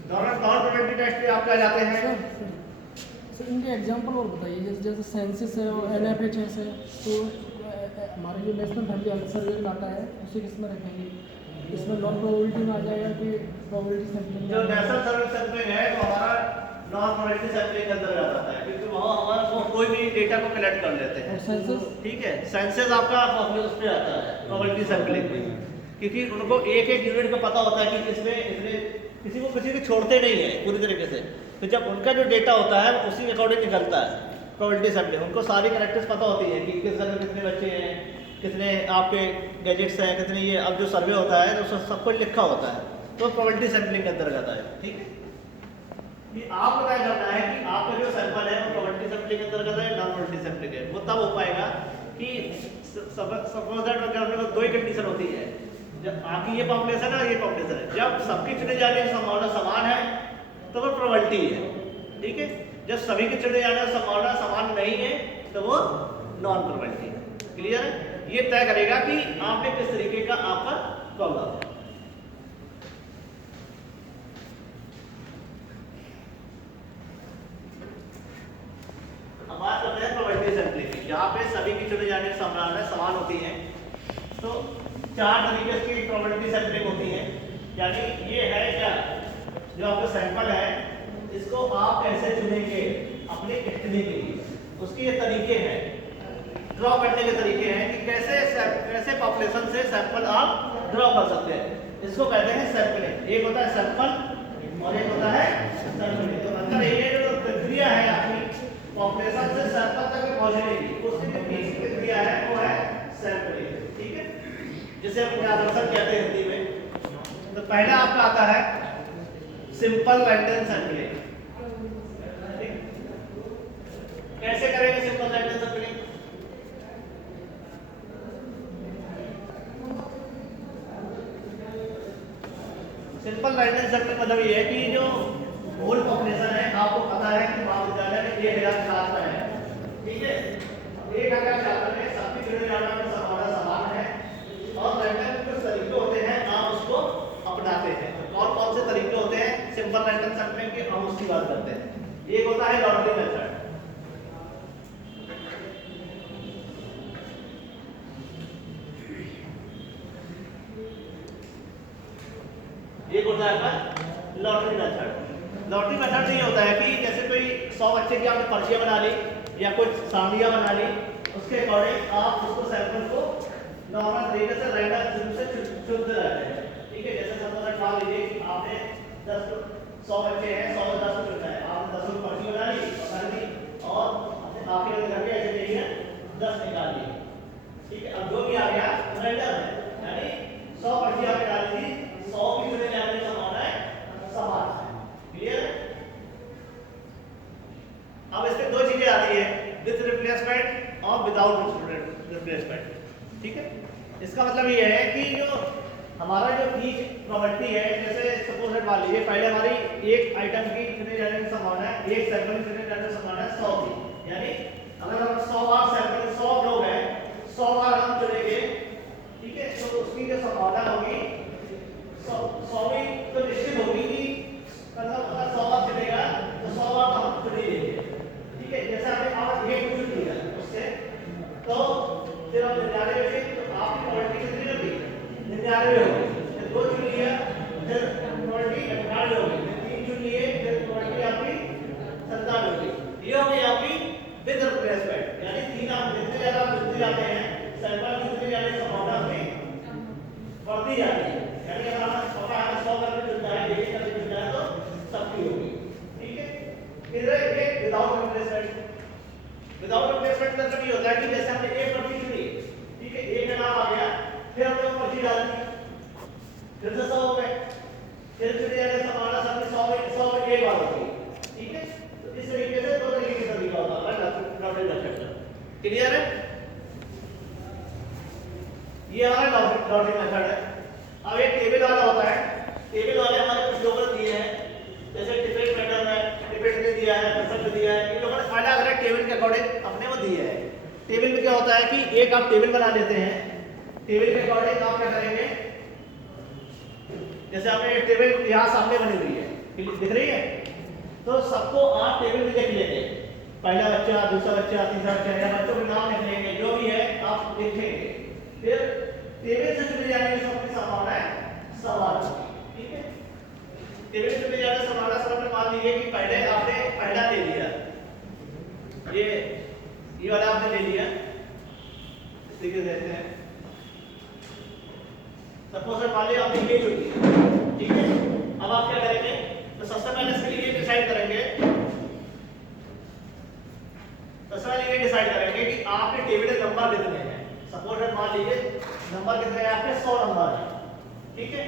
नॉन प्रोबेबिलिटी टेस्ट पे आप क्या जाते हैं, सर इनके एग्जांपल और बताइए, जैसे सेंसस है और एनएफएचएस है, तो हमारे जो national family health survey data है उसे किस में रखेंगे, इसमें नॉन प्रोबेबिलिटी में आ जाएगा कि प्रोबेबिलिटी सैंपलिंग? जो नेशनल सर्वे सैंपलिंग है वो हमारा नॉन प्रोबेबिलिटी सैंपलिंग के अंदर आता है, क्योंकि वहाँ हमारा कोई भी डेटा को कलेक्ट कर लेते हैं। सेंसस, ठीक है, सेंसस आपका उस पे आता है प्रोबेबिलिटी सैंपलिंग में, क्योंकि उनको एक एक यूनिट का पता होता है कि इसमें किसी को छोड़ते नहीं है पूरी तरीके से। तो जब उनका जो डेटा होता है उसी के अकॉर्डिंग निकलता है प्रोबेबिलिटी सैम्पलिंग। उनको सारी कैरेक्टर्स पता होती है कि किस घर में कितने बच्चे हैं, कितने आपके गैजेट्स हैं, कितने ये। अब जो सर्वे होता है तो सब कुछ लिखा होता है, तो प्रोबेबिलिटी सैम्पलिंग के अंतर्गत है। ठीक है, ये आपको तय करना है कि आपका जो सैंपल है वो प्रोबेबिलिटी सैम्पलिंग के अंतर्गत है, नॉन प्रोबेबिलिटी सैम्पलिंग है। वो तब हो पाएगा कि सपोज दैट अगर अपने पास दो ही कंडीशन होती है, जब आपकी ये पॉपुलेशन है, ये पॉपुलेशन है, जब सबकी चुने जाने की संभावना समान है तो वो प्रोबेबिलिटी है। ठीक है, जब सभी के चुने जाने की संभावना समान नहीं है तो वो नॉन प्रोबेबिलिटी है। क्लियर है? ये तय करेगा कि आपने किस तरीके का आपका प्रॉब्लम है। अब बात करते हैं प्रोबेबिलिटी सैम्पलिंग की, जहाँ पे सभी की चुने जाने की संभावना समान होती है। तो 4 तरीके की प्रोबेबिलिटी सैम्पलिंग होती है। यानी ये है क्या, जो आपका सैंपल है इसको आप कैसे चुनेंगे अपने एस्टिमेट के लिए, उसके ये तरीके हैं, ड्रॉ करने के तरीके हैं कि कैसे पॉपुलेशन से सैंपल आप ड्रॉ कर सकते हैं। इसको कहते हैं सैंपलिंग। एक होता है सैंपल और एक होता है सैंपलिंग। तो अंदर ये जो प्रक्रिया है आपकी पॉपुलेशन से सैंपल तक पहुंचने की, उसकी जो बेसिक प्रक्रिया है वो है सैंपलिंग। ठीक है, जिसे हम यादृच्छिक कहते हैं हिंदी में। तो पहला आपका आता है सिंपल रैंडम सैंपलिंग। कैसे करेंगे simple random sampling? Simple random sampling मतलब ये है कि जो होल पॉपुलेशन है, आपको पता है कि महाविद्यालय में 1000 छात्र हैं। ठीक है, 1000 छात्र में सबकी चुने जाने की संभावना समान है और रैंडम कुछ तरीके होते हैं आप उसको अपनाते हैं। तो कौन कौन से तरीके होते हैं सिंपल रैंडम सैंपलिंग के, हम उसकी बात करते हैं। एक होता है लॉटरी मेथड। एक होता है आपका लॉटरी मेथड। लॉटरी मेथड में ये होता है कि जैसे कोई 100 बच्चे की आपने पर्चियां बना ली या कुछ सारणियां बना ली, उसके अकॉर्डिंग आप उसको सैंपल को नॉर्मल तरीके से रैंडम रूप से चुनते रहते हैं। ठीक है, जैसे सपोज मान लीजिए कि आपने 100 बच्चे हैं, 100 में 10 को चुनना है, आपने 10 की पर्ची बना ली और आखिर में करके ऐसे देखिए 10 निकाल ली। ठीक है, अब जो भी आ गया रैंडम है, यानी 100 पर्ची आपने डाली थी, 100 की चुने जाने की संभावना है समान है। क्लियर? अब इसमें दो चीजें आती है, विद रिप्लेसमेंट और विदाउट रिप्लेसमेंट। ठीक है, इसका मतलब ये है कि जो हमारा जो ईच प्रोबेबिलिटी है, जैसे सपोज मान लीजिए पहले हमारी एक आइटम की चुने जाने की संभावना है, एक सैंपल की चुने जाने की संभावना है 100 की। यानी अगर हम 100 बार सैंपल 100 लोग हैं, 100 बार हम चुनेंगे, ठीक है, तो उसकी जो संभावना होगी 100वीं तो निश्चित होगी कि मतलब अगर 100 बार चुनेगा तो 100 बार हम चुन ही लेंगे। ठीक है, जैसे आपने आप एक चुन लिया उससे, तो फिर हम 99 से तो आपकी प्रोबेबिलिटी कितनी होगी? 99 होगी। फिर 2 चुन लिया फिर प्रोबेबिलिटी 98 होगी, फिर 3 चुन लिए फिर प्रोबेबिलिटी आपकी 97 होगी। ये होगी आपकी विद रिप्लेसमेंट। यानी 3 आप जितने ज्यादा चुनते जाते हैं, सैंपल की चुने जाने की संभावना आपकी बढ़ती जाती है। यानी अगर हमें 100 करके चुनना है, एक करके चुनना है तो सबकी होगी। ठीक है, फिर ये विदाउट रिप्लेसमेंट। विदाउट रिप्लेसमेंट का मतलब ये होता है कि जैसे हमने एक पर्ची चुनी, ठीक है, एक का नाम आ गया, फिर हमने वो पर्ची डाल दी, फिर से 100 हो गए, फिर चुने जाने की संभावना सबकी 100 में एक बार होगी। ठीक है, तो इस तरीके से दो तरीके से तरीका होता है लॉटरी मेथड। क्लियर है? ये हमारा लॉटरी मेथड है। अब एक टेबल वाला होता है, टेबल वाले हमारे कुछ लोगों दिए हैं, जैसे डिफरेंट पैटर्न है, डिफरेंट ने दिया है, कसर दिया है, इन लोगों ने अलग अलग टेबल के अकॉर्डिंग अपने वो दिए है। टेबल में क्या होता है कि एक आप टेबल बना लेते हैं, टेबल के अकॉर्डिंग आप क्या करेंगे, जैसे आपने टेबल यहाँ सामने बनी हुई है, दिख रही है, तो सबको आप टेबल में लिख लेंगे, पहला बच्चा, दूसरा बच्चा, तीसरा बच्चा, या बच्चों के नाम लिख लेंगे, जो भी है आप लिखेंगे। फिर टेबल से चुने जाने की सबकी संभावना है सवाल। ठीक है, टेबल से चुने जाने की संभावना सब मान लीजिए कि पहले आपने पहला ले लिया, ये वाला आपने ले लिया, इस तरीके से देते हैं। सपोज मान लीजिए आपने ये चुन लिया। ठीक है, अब आप क्या करेंगे, तो सबसे पहले इसके लिए डिसाइड करेंगे नंबर कितने हैं आपके 100 नंबर है, ठीक है।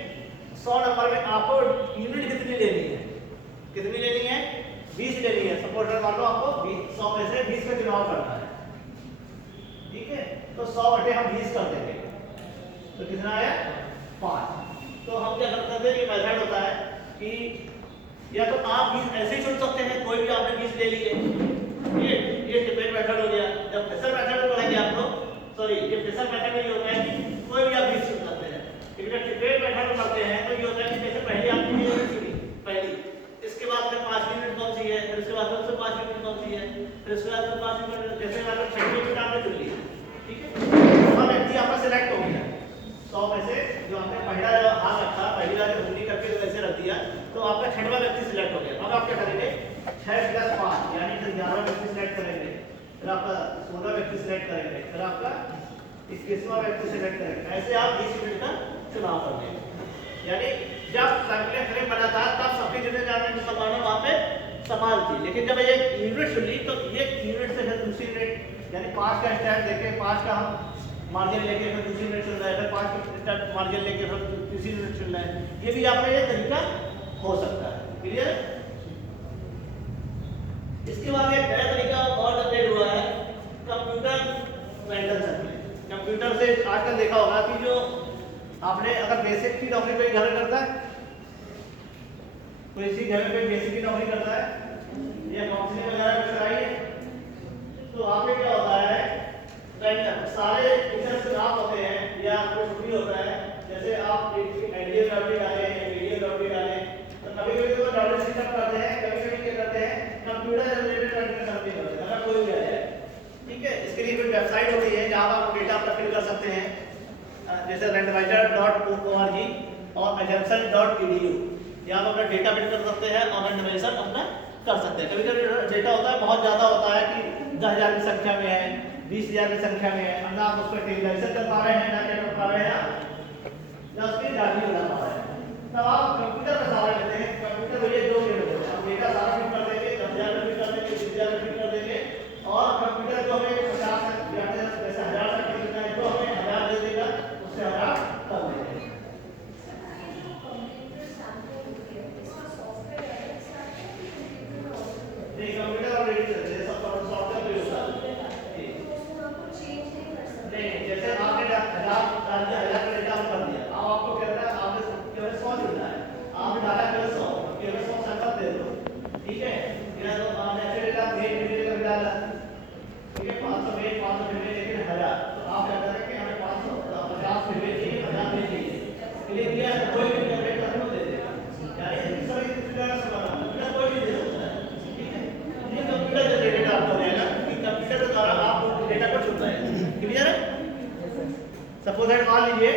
100 नंबर में आपको यूनिट कितनी लेनी है, कितनी लेनी है, 20 लेनी है। सपोज मान लो आपको 100 में से 20 का चुनाव करना है, ठीक है। तो 100 बटे हम 20 कर देंगे तो कितना आया 5। तो हम क्या करते हैं, ये मेथड होता है कि या तो आप 20 ऐसे ही चुन सकते हैं, कोई भी आपने 20 ले लिए, ये टिपेट मेथड हो गया। जब प्रेशर मेथड में पढ़ेंगे आप लोग, सॉरी ये प्रेशर मेथड में ये होता है कि कोई भी आप 20 चुन सकते हैं। लेकिन जब टिपेट मेथड में पढ़ते हैं तो ये होता है कि जैसे पहले आपने यूनिट चुनी पहली, इसके बाद फिर 5 यूनिट कौन सी है, फिर उसके बाद फिर 5 यूनिट कौन सी है, फिर उसके बाद 5 यूनिट, जैसे मान लो 6 यूनिट आपने चुन ली, ठीक है। और व्यक्ति आपका सिलेक्ट हो गया 100 में से, जो आपने पहला हाथ रखा, पहली बार उंगली करके वैसे रख दिया, तो आपका 6वां व्यक्ति सिलेक्ट हो गया। अब आप क्या करेंगे, 6 + 5 यानी फिर 11वां व्यक्ति सिलेक्ट करेंगे, फिर आपका 16वां व्यक्ति सिलेक्ट करेंगे, फिर आपका 21वां व्यक्ति सिलेक्ट करेंगे। ऐसे आप 20 यूनिट का चुनाव करेंगे। यानी जब सैंपलिंग फ्रेम बना था तब सबकी जितने जाने की संभावना वहां पे समान थी, लेकिन जब ये यूनिट चुनी तो ये यूनिट से फिर दूसरी यूनिट, यानी 5 का स्टैंड देके 5 का हम मार्जिन लेके फिर दूसरी यूनिट चुन रहा है, फिर 5 का मार्जिन लेके फिर तीसरी यूनिट चुन रहा है। ये भी आपका ये तरीका हो सकता है, क्लियर। इसके बाद एक नया तरीका और अपडेट हुआ है, कंप्यूटर रैंडम सैंपलिंग। कंप्यूटर से आजकल देखा होगा कि जो आपने अगर बेसिक की नौकरी कोई घर करता है, कोई इसी घर पे बेसिक की नौकरी करता है या काउंसलिंग वगैरह कुछ कराई है, तो आपने क्या होता है, सारे टीचर चुनाव होते हैं या कोई छुट्टी होता है, जैसे आप एनडीओग्राफी डालें, वीडियोग्राफी डालें, तो कभी-कभी तो डाटा सिस्टम करते हैं, कभी-कभी क्या करते हैं कंप्यूटर जनरेटेड कंटेंट सैंपलिंग करते हैं, अगर कोई भी आ जाए, ठीक है। इसके लिए कोई वेबसाइट होती है जहां आप डेटा अपना फिल कर सकते हैं, जैसे randomizer.org और assumption.edu, यहाँ आप अपना डेटा फिल कर सकते हैं और रैंडमाइजेशन अपना कर सकते हैं। कभी-कभी डेटा होता है बहुत ज़्यादा होता है कि 10,000 की संख्या में है, 20,000 की संख्या में है, अब आप उसको टेबलाइजेशन कर पा रहे हैं ना, क्या कर पा रहे हैं ना उसकी डाटी बना पा रहे हैं, तब आप कंप्यूटर का सहारा लेते हैं। कंप्यूटर भैया जो भी होता है आप डेटा सारा फिट कर देंगे, 10,000 में फिट कर देंगे, 20,000 में फिट कर देंगे, और कंप्यूटर जो हमें 50 जैसे 1,000 तक कितना है, जो हमें 1,000 दे देगा उससे 1,000 कर देंगे। नहीं, कंप्यूटर ऑलरेडी जैसा सॉफ्टवेयर भी होता है, नहीं जैसे आपने 1,000 का डेटा कर दिया, अब आपको कहना है आपने केवल 100 चुनना है, आपने डाला केवल 100 सैंपल दे दो, ठीक है। या तो आपने ऐसे डेटा भेज डाला, ठीक है, 500 भेज 500 भेज, लेकिन 1,000, तो आप क्या करेंगे, हमें 550 भेज चाहिए, 50 भेज चाहिए, इसलिए दिया कोई भी जनरेट करने को दे देगा, यानी सभी तरह से बना कोई भी दे सकता है, ठीक है। ये कंप्यूटर जनरेटेड आपको देगा कि कंप्यूटर के द्वारा आप डेटा को चुन रहे हैं, क्लियर है। सपोज दैट मान लीजिए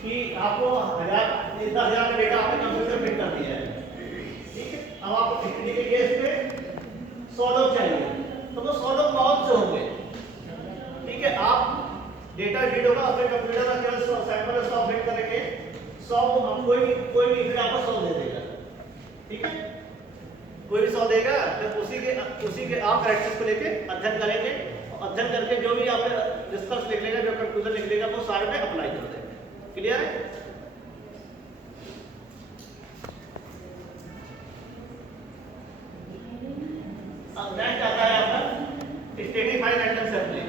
कि आपको 10,000 का डेटा आपने कंप्यूटर फिट कर दिया है, ठीक है। अब आपको फिटने के लिए इस पे 100 लोग चाहिए, तो वो 100 लोग बहुत से होंगे, ठीक है। आप डेटा शीट होगा, अपने कंप्यूटर में केवल 100 सैंपल 100 फिट करेंगे, 100 कोई भी फिर आपको 100 दे देगा, ठीक है। कोई भी 100 देगा, तो उसी के आप प्रैक्टिस को लेके अध्ययन करेंगे, अध्ययन करके जो भी आपने रिसर्च निकलेगा, जो कंक्लूजन निकलेगा, वो सारे में अप्लाई कर देंगे, क्लियर है। अब नेक्स्ट आता है आपका स्ट्रेटिफाइड रैंडम सैंपलिंग।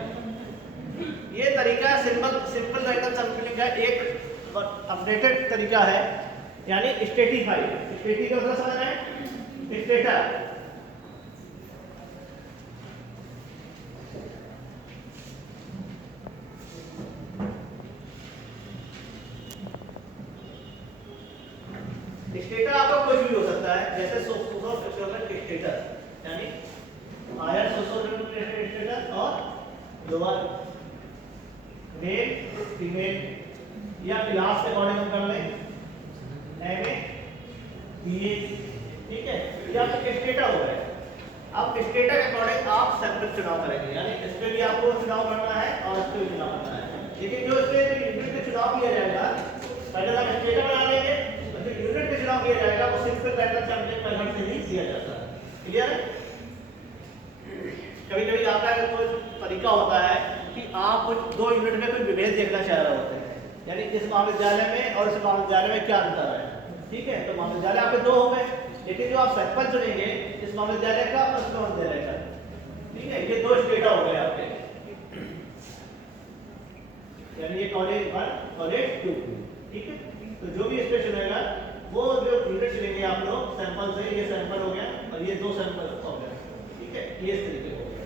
ये तरीका सिंपल रैंडम सैंपलिंग का एक अपडेटेड तरीका है, यानी स्ट्रेटिफाइड। स्ट्रेटी का मतलब समझ रहे हैं, स्टेटा स्टेटा आपका कुछ भी हो सकता है, जैसे सोशल स्टेटस, यानी हायर सोशल स्टेटस और लोअर मेल फीमेल या क्लास के अकॉर्डिंग हम कर लें, एमए बीए, ठीक है। या तो स्टेटा हो गया। अब स्टेटा के अकॉर्डिंग आप सेपरेट चुनाव करेंगे, यानी इस पे भी आपको चुनाव करना है और इस पे भी चुनाव करना है, लेकिन जो इसके यूनिट का चुनाव किया जाएगा, पहले आप स्टेटा बना लेंगे, यूनिट का चुनाव किया जाएगा वो सिंपल रैंडम सैंपलिंग मेथड से ही किया जाता है, क्लियर है। कभी-कभी आपका कोई तरीका होता है कि आप कुछ 2 यूनिट में कोई विभेद देखना चाह रहे होते हैं, यानी इस महाविद्यालय में और इस महाविद्यालय में क्या अंतर है। ठीक है, तो महाविद्यालय आपके दो हो गए, लेकिन जो आप सैंपल चुनेंगे इस महाविद्यालय का और इस महाविद्यालय का, ठीक है, ये दो स्टेटा हो गए आपके, यानी ये कॉलेज 1 कॉलेज 2। ठीक है, तो जो भी स्टेशन रहेगा वो जो यूनिट चुनेंगे आप लोग सैंपल से, ये सैंपल हो गया और ये दो सैंपल हो गया। ठीक है, ये इस तरीके हो गया।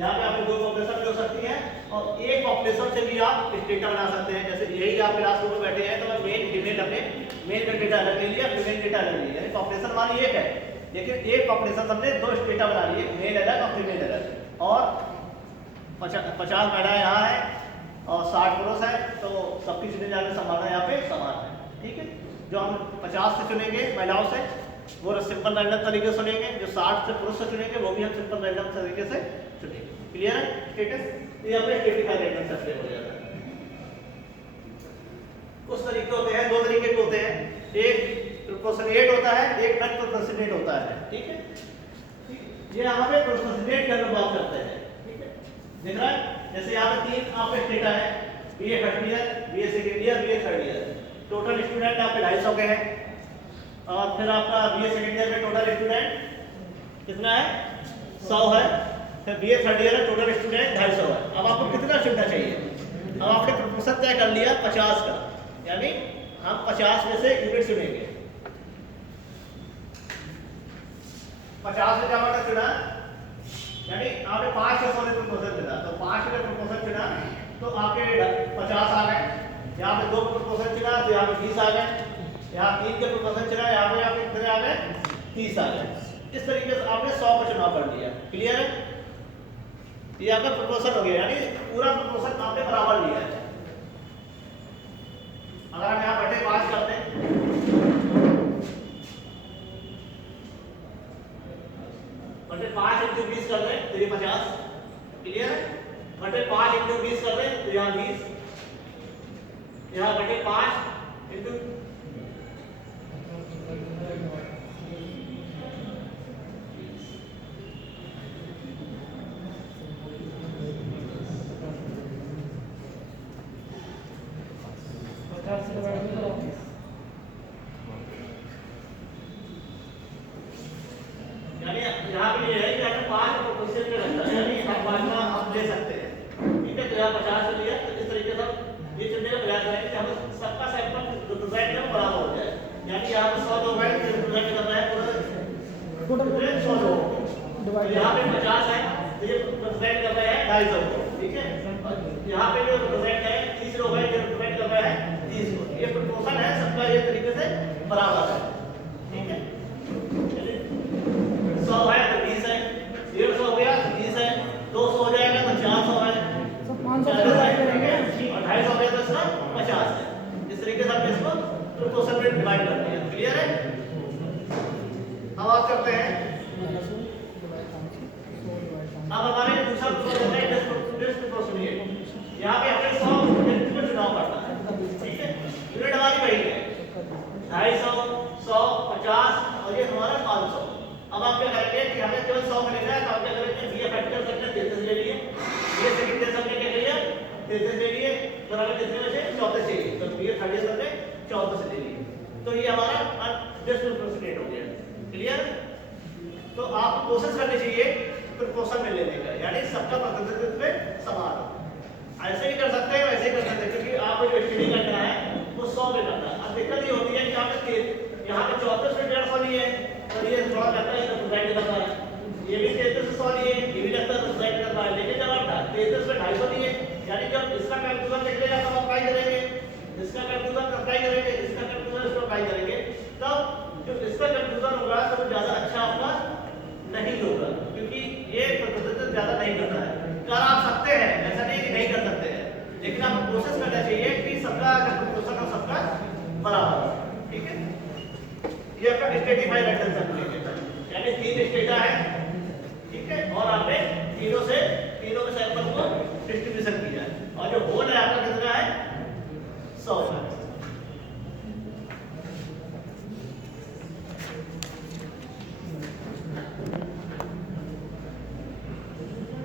यहाँ पे आपको दो पॉपुलेशन भी हो सकती है और एक पॉपुलेशन से भी आप स्टेटा बना सकते हैं। जैसे यही आप क्लासरूम में बैठे हैं तो मेन फीमेल अपने मेल का डेटा अलग ले लिया, फीमेल डेटा अलग ले लिया, यानी पॉपुलेशन हमारी एक है, लेकिन एक पॉपुलेशन हमने दो स्टेटा बना लिए, मेल अलग और फीमेल अलग। और 50 महिलाएं यहाँ है और 60 पुरुष है, तो सबकी चुने जाने की संभावना यहाँ पे समान है। ठीक है, जो हम 50 से चुनेंगे महिलाओं से वो सिंपल रैंडम तरीके से चुनेंगे, जो 60 से पुरुष से चुनेंगे वो भी हम सिंपल रैंडम तरीके से चुनेंगे। क्लियर है स्टेटस? तो यहाँ पे स्टेटिफाइड रैंडम सेपरेट हो जाता है। कुछ तरीके होते हैं, दो तरीके के होते हैं, एक प्रोपोर्शनेट होता है, एक नॉन प्रोपोर्शनेट होता है। ठीक है, ये यहाँ पे प्रोपोर्शनेट की हम बात करते हैं। ठीक है, देख रहा है, जैसे यहाँ पे 3 आपके स्टेटा है, BA first year, BA second year, BA third year. Total student आपके 250 के हैं और फिर आपका बीए सेकेंड ईयर में टोटल स्टूडेंट कितना है? 100 है। फिर बीए थर्ड ईयर में टोटल स्टूडेंट 250 है। अब आपको कितना चुनना चाहिए? अब आपने प्रोपोर्शन तय कर लिया 50 का, यानी हम 50 में से यूनिट चुनेंगे। 50 में क्या चुना, यानी आपने 5 का 100 में प्रोपोर्शन चुना, तो 5 में प्रोपोर्शन चुना तो आपके 50 आ गए। यहाँ पे 2 प्रोपोर्शन चुना तो यहाँ पे 20 आ गए। यहाँ 3 के प्रोपोर्शन चुना, यहाँ पे आपके कितने आ गए? 30 आ गए। इस तरीके से आपने 100 का चुनाव कर लिया। क्लियर है? ये आपका प्रोपोर्शन हो गया, यानी पूरा प्रोपोर्शन आपने बराबर लिया है। अगर हम यहाँ बटे 5 करते हैं, बटे 5 इंटू 20 कर दें तो ये 50। क्लियर है? बटे 5 इंटू 20 कर दें तो यहाँ 20, यहाँ बटे 5 इंटू यानी यहाँ पे ये है कि आपने 5 प्रोपोर्शन में रखा है, यानी आप 5 आप ले सकते हैं। ठीक है, तो यहाँ 50 से लिया, तो इस तरीके से ये चुनने का प्रयास करें कि हमें सबका सैंपल रिप्रेजेंट में बराबर हो जाए। यानी यहाँ पे 100 लोग हैं, रिप्रेजेंट करना है पूरा 100 लोग। यहाँ पे 50 है तो ये रिप्रेजेंट कर रहे हैं 250 को। ठीक है, यहाँ पे जो रिप्रेजेंट है 30 लोग हैं, जो रिप्रेजेंट कर रहे हैं 30 को। ये प्रोपोर्शन है सबका ये तरीके से बराबर है। ठीक है, 100 है तो 20 है, 150 हो गया तो 30 है, 200 हो जाएगा तो 400 है, 500 है और 250 हो गया तो इसका 50 है। इस तरीके से हम इसको प्रोपोर्शन में डिवाइड करते हैं। क्लियर है? अब बात करते हैं, अब हमारे दूसरा प्रोपोर्शन है डिस्प्रोपोर्शनेट। यहाँ पे हमें 100 यूनिट का चुनाव करना है। ठीक है, यूनिट हमारी वही है 250, 100, 50 और ये हमारा 500। अब आप क्या करेंगे कि हमें केवल 100 में लेना है, तो आप क्या करेंगे बीए फैक्टर करके 33 ले लिए, बीए सेकंड ईयर सबने क्या लिया 33 ले लिए, तो हमें कितने बचे 34 चाहिए, तो बीए थर्ड ईयर सबने 34 ले लिए। तो ये हमारा डिस्प्रोपोर्शनेट हो गया। क्लियर? तो आप कोशिश करनी चाहिए प्रोपोर्शन में लेने का, यानी सबका प्रतिनिधित्व में समान हो। ऐसे ही कर सकते हैं, वैसे ही कर सकते हैं, क्योंकि आपको जो स्टडी करना है वो 100 में करना है। अब दिक्कत ये होती है कि यहाँ पे 34 में 150 लिए और ये थोड़ा लगता है रिप्रेजेंट कर रहा है, ये भी 33 से 100 लिए, ये भी लगता है रिप्रेजेंट कर रहा है, लेकिन जब आप 33 में 250 लिए, यानी जब इसका कैलकुलेशन निकलेगा तब अप्लाई करेंगे, इसका कैलकुलेशन अप्लाई करेंगे, इसका कैलकुलेशन इसको अप्लाई करेंगे, तब जो इसका कैलकुलेशन होगा तो वो ज़्यादा अच्छा आपका नहीं होगा, क्योंकि ये प्रतिशत ज़्यादा नहीं करता है। कर आप सकते हैं, ऐसा नहीं कि नहीं कर सकते हैं, लेकिन आपको कोशिश करना चाहिए कि सबका कैलकुलेशन और सबका बराबर। ठीक है, ये आपका स्ट्रेटिफाइड रैंडम सैंपलिंग है, यानी 3 स्टेटा है। ठीक है, और आपने तीनों के सैंपल को डिस्ट्रीब्यूशन किया है, और जो होल है आपका कितना है 100 है।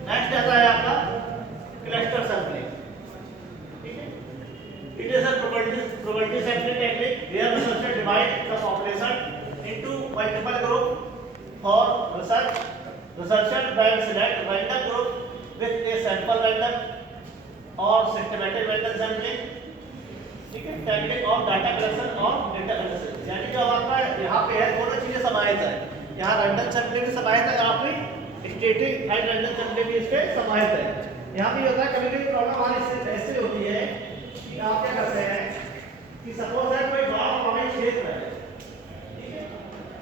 नेक्स्ट आता है आपका क्लस्टर सैंपलिंग। ठीक है, researcher will select random group with a sample random और systematic random sampling, ठीक है, टेक्निक ऑफ डाटा कलेक्शन और डेटा एनालिसिस। यानी जो आपका यहाँ पे है दोनों चीजें समाहित है, यहाँ रैंडम सैंपलिंग भी समाहित है और आपकी स्टैटिक एंड रैंडम सैंपलिंग भी इससे समाहित है। यहाँ भी होता है कभी कभी प्रॉब्लम हमारी ऐसे होती है कि आप क्या करते हैं कि सपोज है कोई बड़ा प्रॉब्लम क्षेत्र है, ठीक है,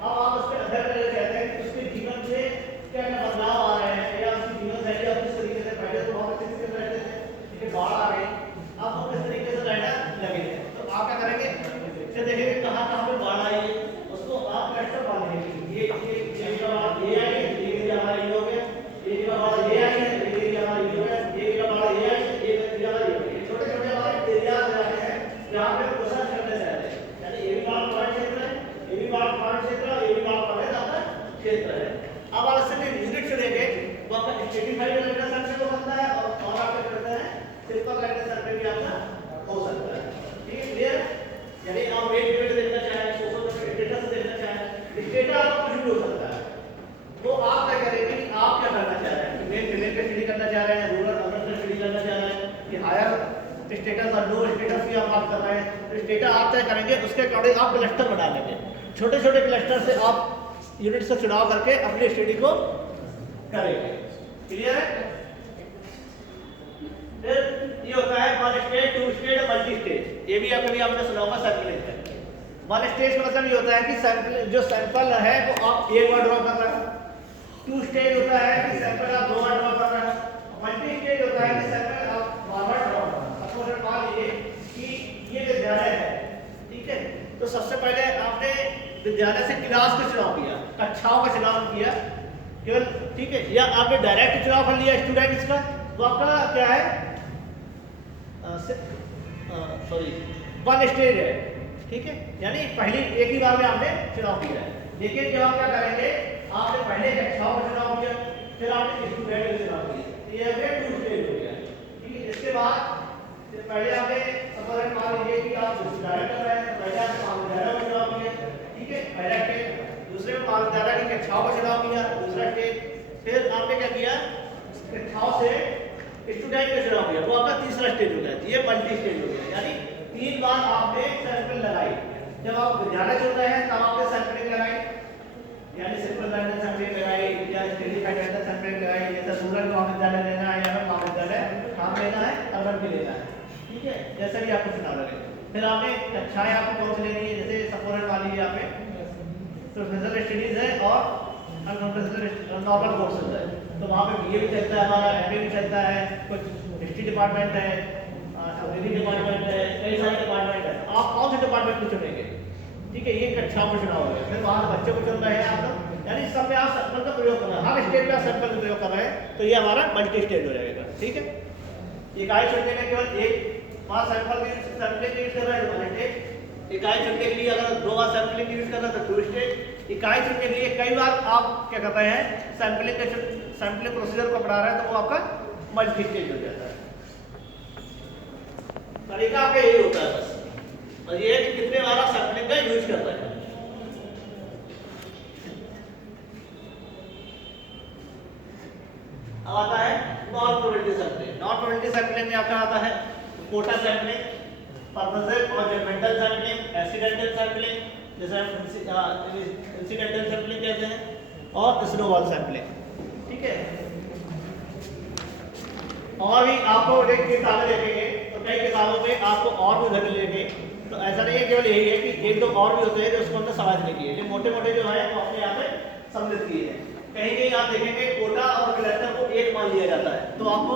अब आप उसके अध्ययन करना चाहते हैं कि उसके जीवन से क्या क्या बदलाव आ रहे हैं या उसकी जीवन शैली अब किस तरीके से, पहले तो बहुत अच्छे से रहते थे, ठीक है, बाढ़ आ गई, अब वो किस तरीके से रहना लगे हैं, तो आप क्या करेंगे फिर देखेंगे कहाँ कहाँ पे बाढ़ आई है, उसको आप क्लस्टर बांधेंगे, ये बाढ़ ये आई है, ये हमारा ये हो गया, ये बाढ़ ये आई है, ये हमारा ये हो गया, ये बाढ़ ये आई है, ये हमारा ये हो गया। छोटे छोटे हमारे एरिया रहते हैं जहाँ पे प्रोसेस करने चाहते हैं, यानी ये भी बाढ़ पहाड़ क्षेत्र है, ये भी बाढ़ पहाड़ क्षेत्र है, ये भी बाढ़ पहाड़ आपका क्षेत्र है। अब आप इससे यूनिट चुनेंगे तो आपका स्ट्रेटिफाइड रैंडम सैंपलिंग हो सकता है और आप क्या करते हैं सिंपल रैंडम सैंपलिंग भी आपका हो सकता है, ठीक है, क्लियर। यानी आप वेट ड्यूरेट देखना चाहें, सोशल स्टेटस देखना चाहें, स्टेटस आपको कुछ भी हो सकता है, वो आप क्या करेंगे कि आप क्या करना चाह रहे हैं, मेल फीमेल का स्टडी करना चाह रहे हैं, रूरल अर्बन का स्टडी करना चाह रहे हैं कि हायर स्टेटस और लो स्टेटस की आप बात कर रहे हैं, तो स्टेटस आप तय करेंगे, उसके अकॉर्डिंग आप क्लस्टर बना लेंगे, छोटे छोटे क्लस्टर से आप यूनिट से चुनाव करके अपनी स्टडी को करेंगे, क्लियर है। फिर ये होता है one stage, two stage, multi stage, ये भी कभी आपने सुना होगा सैंपलिंग है। वन स्टेज का मतलब ये होता है कि सैंपल जो सैंपल है वो आप एक बार ड्रॉ कर रहे हैं, टू स्टेज होता है कि सैंपल आप 2 बार ड्रॉ कर रहे हैं, मल्टी स्टेज होता है कि सैंपल आप बार-बार ड्रॉ कर रहे हैं। सपोज मान लीजिए कि ये विद्यालय है, ठीक है, तो सबसे पहले आपने विद्यालय से क्लास का चुनाव किया, कक्षाओं का चुनाव किया केवल, ठीक है, या आपने डायरेक्ट चुनाव कर लिया स्टूडेंट्स का, तो आपका क्या है सॉरी वन स्टेज है, ठीक है, यानी पहली एक ही बार में आपने चुनाव किया है। लेकिन जब आप क्या करेंगे आपने पहले कक्षाओं का चुनाव किया, फिर आपने स्टूडेंट का चुनाव किया, ये हो गया टू स्टेज हो गया, ठीक है। इसके बाद पहले आपने सपोज मान लीजिए कि आप डायरेक्ट कर रहे हैं, पहले आपने महाविद्यालय का चुनाव किया, ठीक है, पहला स्टेज, दूसरे में महाविद्यालय की कक्षाओं का चुनाव किया, दूसरा स्टेज, फिर आपने क्या किया कक्षाओं से स्टूडेंट का चुनाव किया, वो आपका तीसरा स्टेज हो गया, ये मल्टी स्टेज हो गया, यानी 3 बार आपने सैंपल लगाई। जब आप विद्यालय चुन रहे हैं तब आपने सैंपलिंग लगाई, यानी सिंपल रैंडम सैंपलिंग लगाई या स्टेटिफाइड रैंडम सैंपलिंग लगाई, जैसे रूरल महाविद्यालय लेना है या महाविद्यालय कहाँ लेना है, अर्बन भी लेना है, ठीक है, जैसे भी आपको चुनाव लगे। फिर आपने कक्षाएं आपको कौन सी लेनी है, जैसे सपोज मान लीजिए यहाँ पे प्रोफेशनल स्टडीज है और नॉर्मल कोर्सेज है, तो वहाँ पे बीए भी चलता है, हमारा एमए भी चलता है, कुछ हिस्ट्री डिपार्टमेंट है, अंग्रेजी डिपार्टमेंट है, कई सारे डिपार्टमेंट है, आप कौन से डिपार्टमेंट को चुनेंगे, ठीक है, ये कक्षा में चुनाव हो गया। फिर वहाँ बच्चों को चुन रहे हैं आप लोग, यानी सब में आप सैंपल का प्रयोग कर रहे हैं, हर स्टेज में आप सैंपल का प्रयोग कर रहे हैं, तो ये हमारा मल्टी स्टेज हो जाएगा, ठीक है। इकाई चुनने में केवल एक बार सैंपल सैंपलिंग यूज कर रहे हैं तो वन स्टेज, इकाई चुनने के लिए अगर 2 बार सैंपलिंग यूज कर रहे हैं तो 2 स्टेज, इकाई चुनने के लिए कई बार आप क्या कर रहे हैं सैंपलिंग प्रोसीजर को अपना रहे हैं तो वो आपका मल्टी स्टेज हो जाता है। तरीका आपका यही होता है बस, और ये है कि कितने बार आप सैंपलिंग का यूज कर रहे हैं। अब आता है non probability sampling. Non probability sampling में आपका आता है कोटा सैंपलिंग, पर्पसेस और जजमेंटल सैंपलिंग, एक्सीडेंटल सैंपलिंग जैसे हम इंसिडेंटल सैंपलिंग कहते हैं, और स्नोबॉल सैंपलिंग, ठीक है। और भी आपको एक किताबें देखेंगे तो कई किताबों में आपको और भी उदाहरण लेंगे, तो ऐसा नहीं है केवल यही है कि 1-2 और भी होते हैं जो उसको हमने समाज नहीं किए, मोटे मोटे जो है वो अपने यहाँ पे सम्मिलित किए हैं। कहीं कहीं आप देखेंगे कोटा और कलेक्टर को एक मान लिया जाता है, तो आपको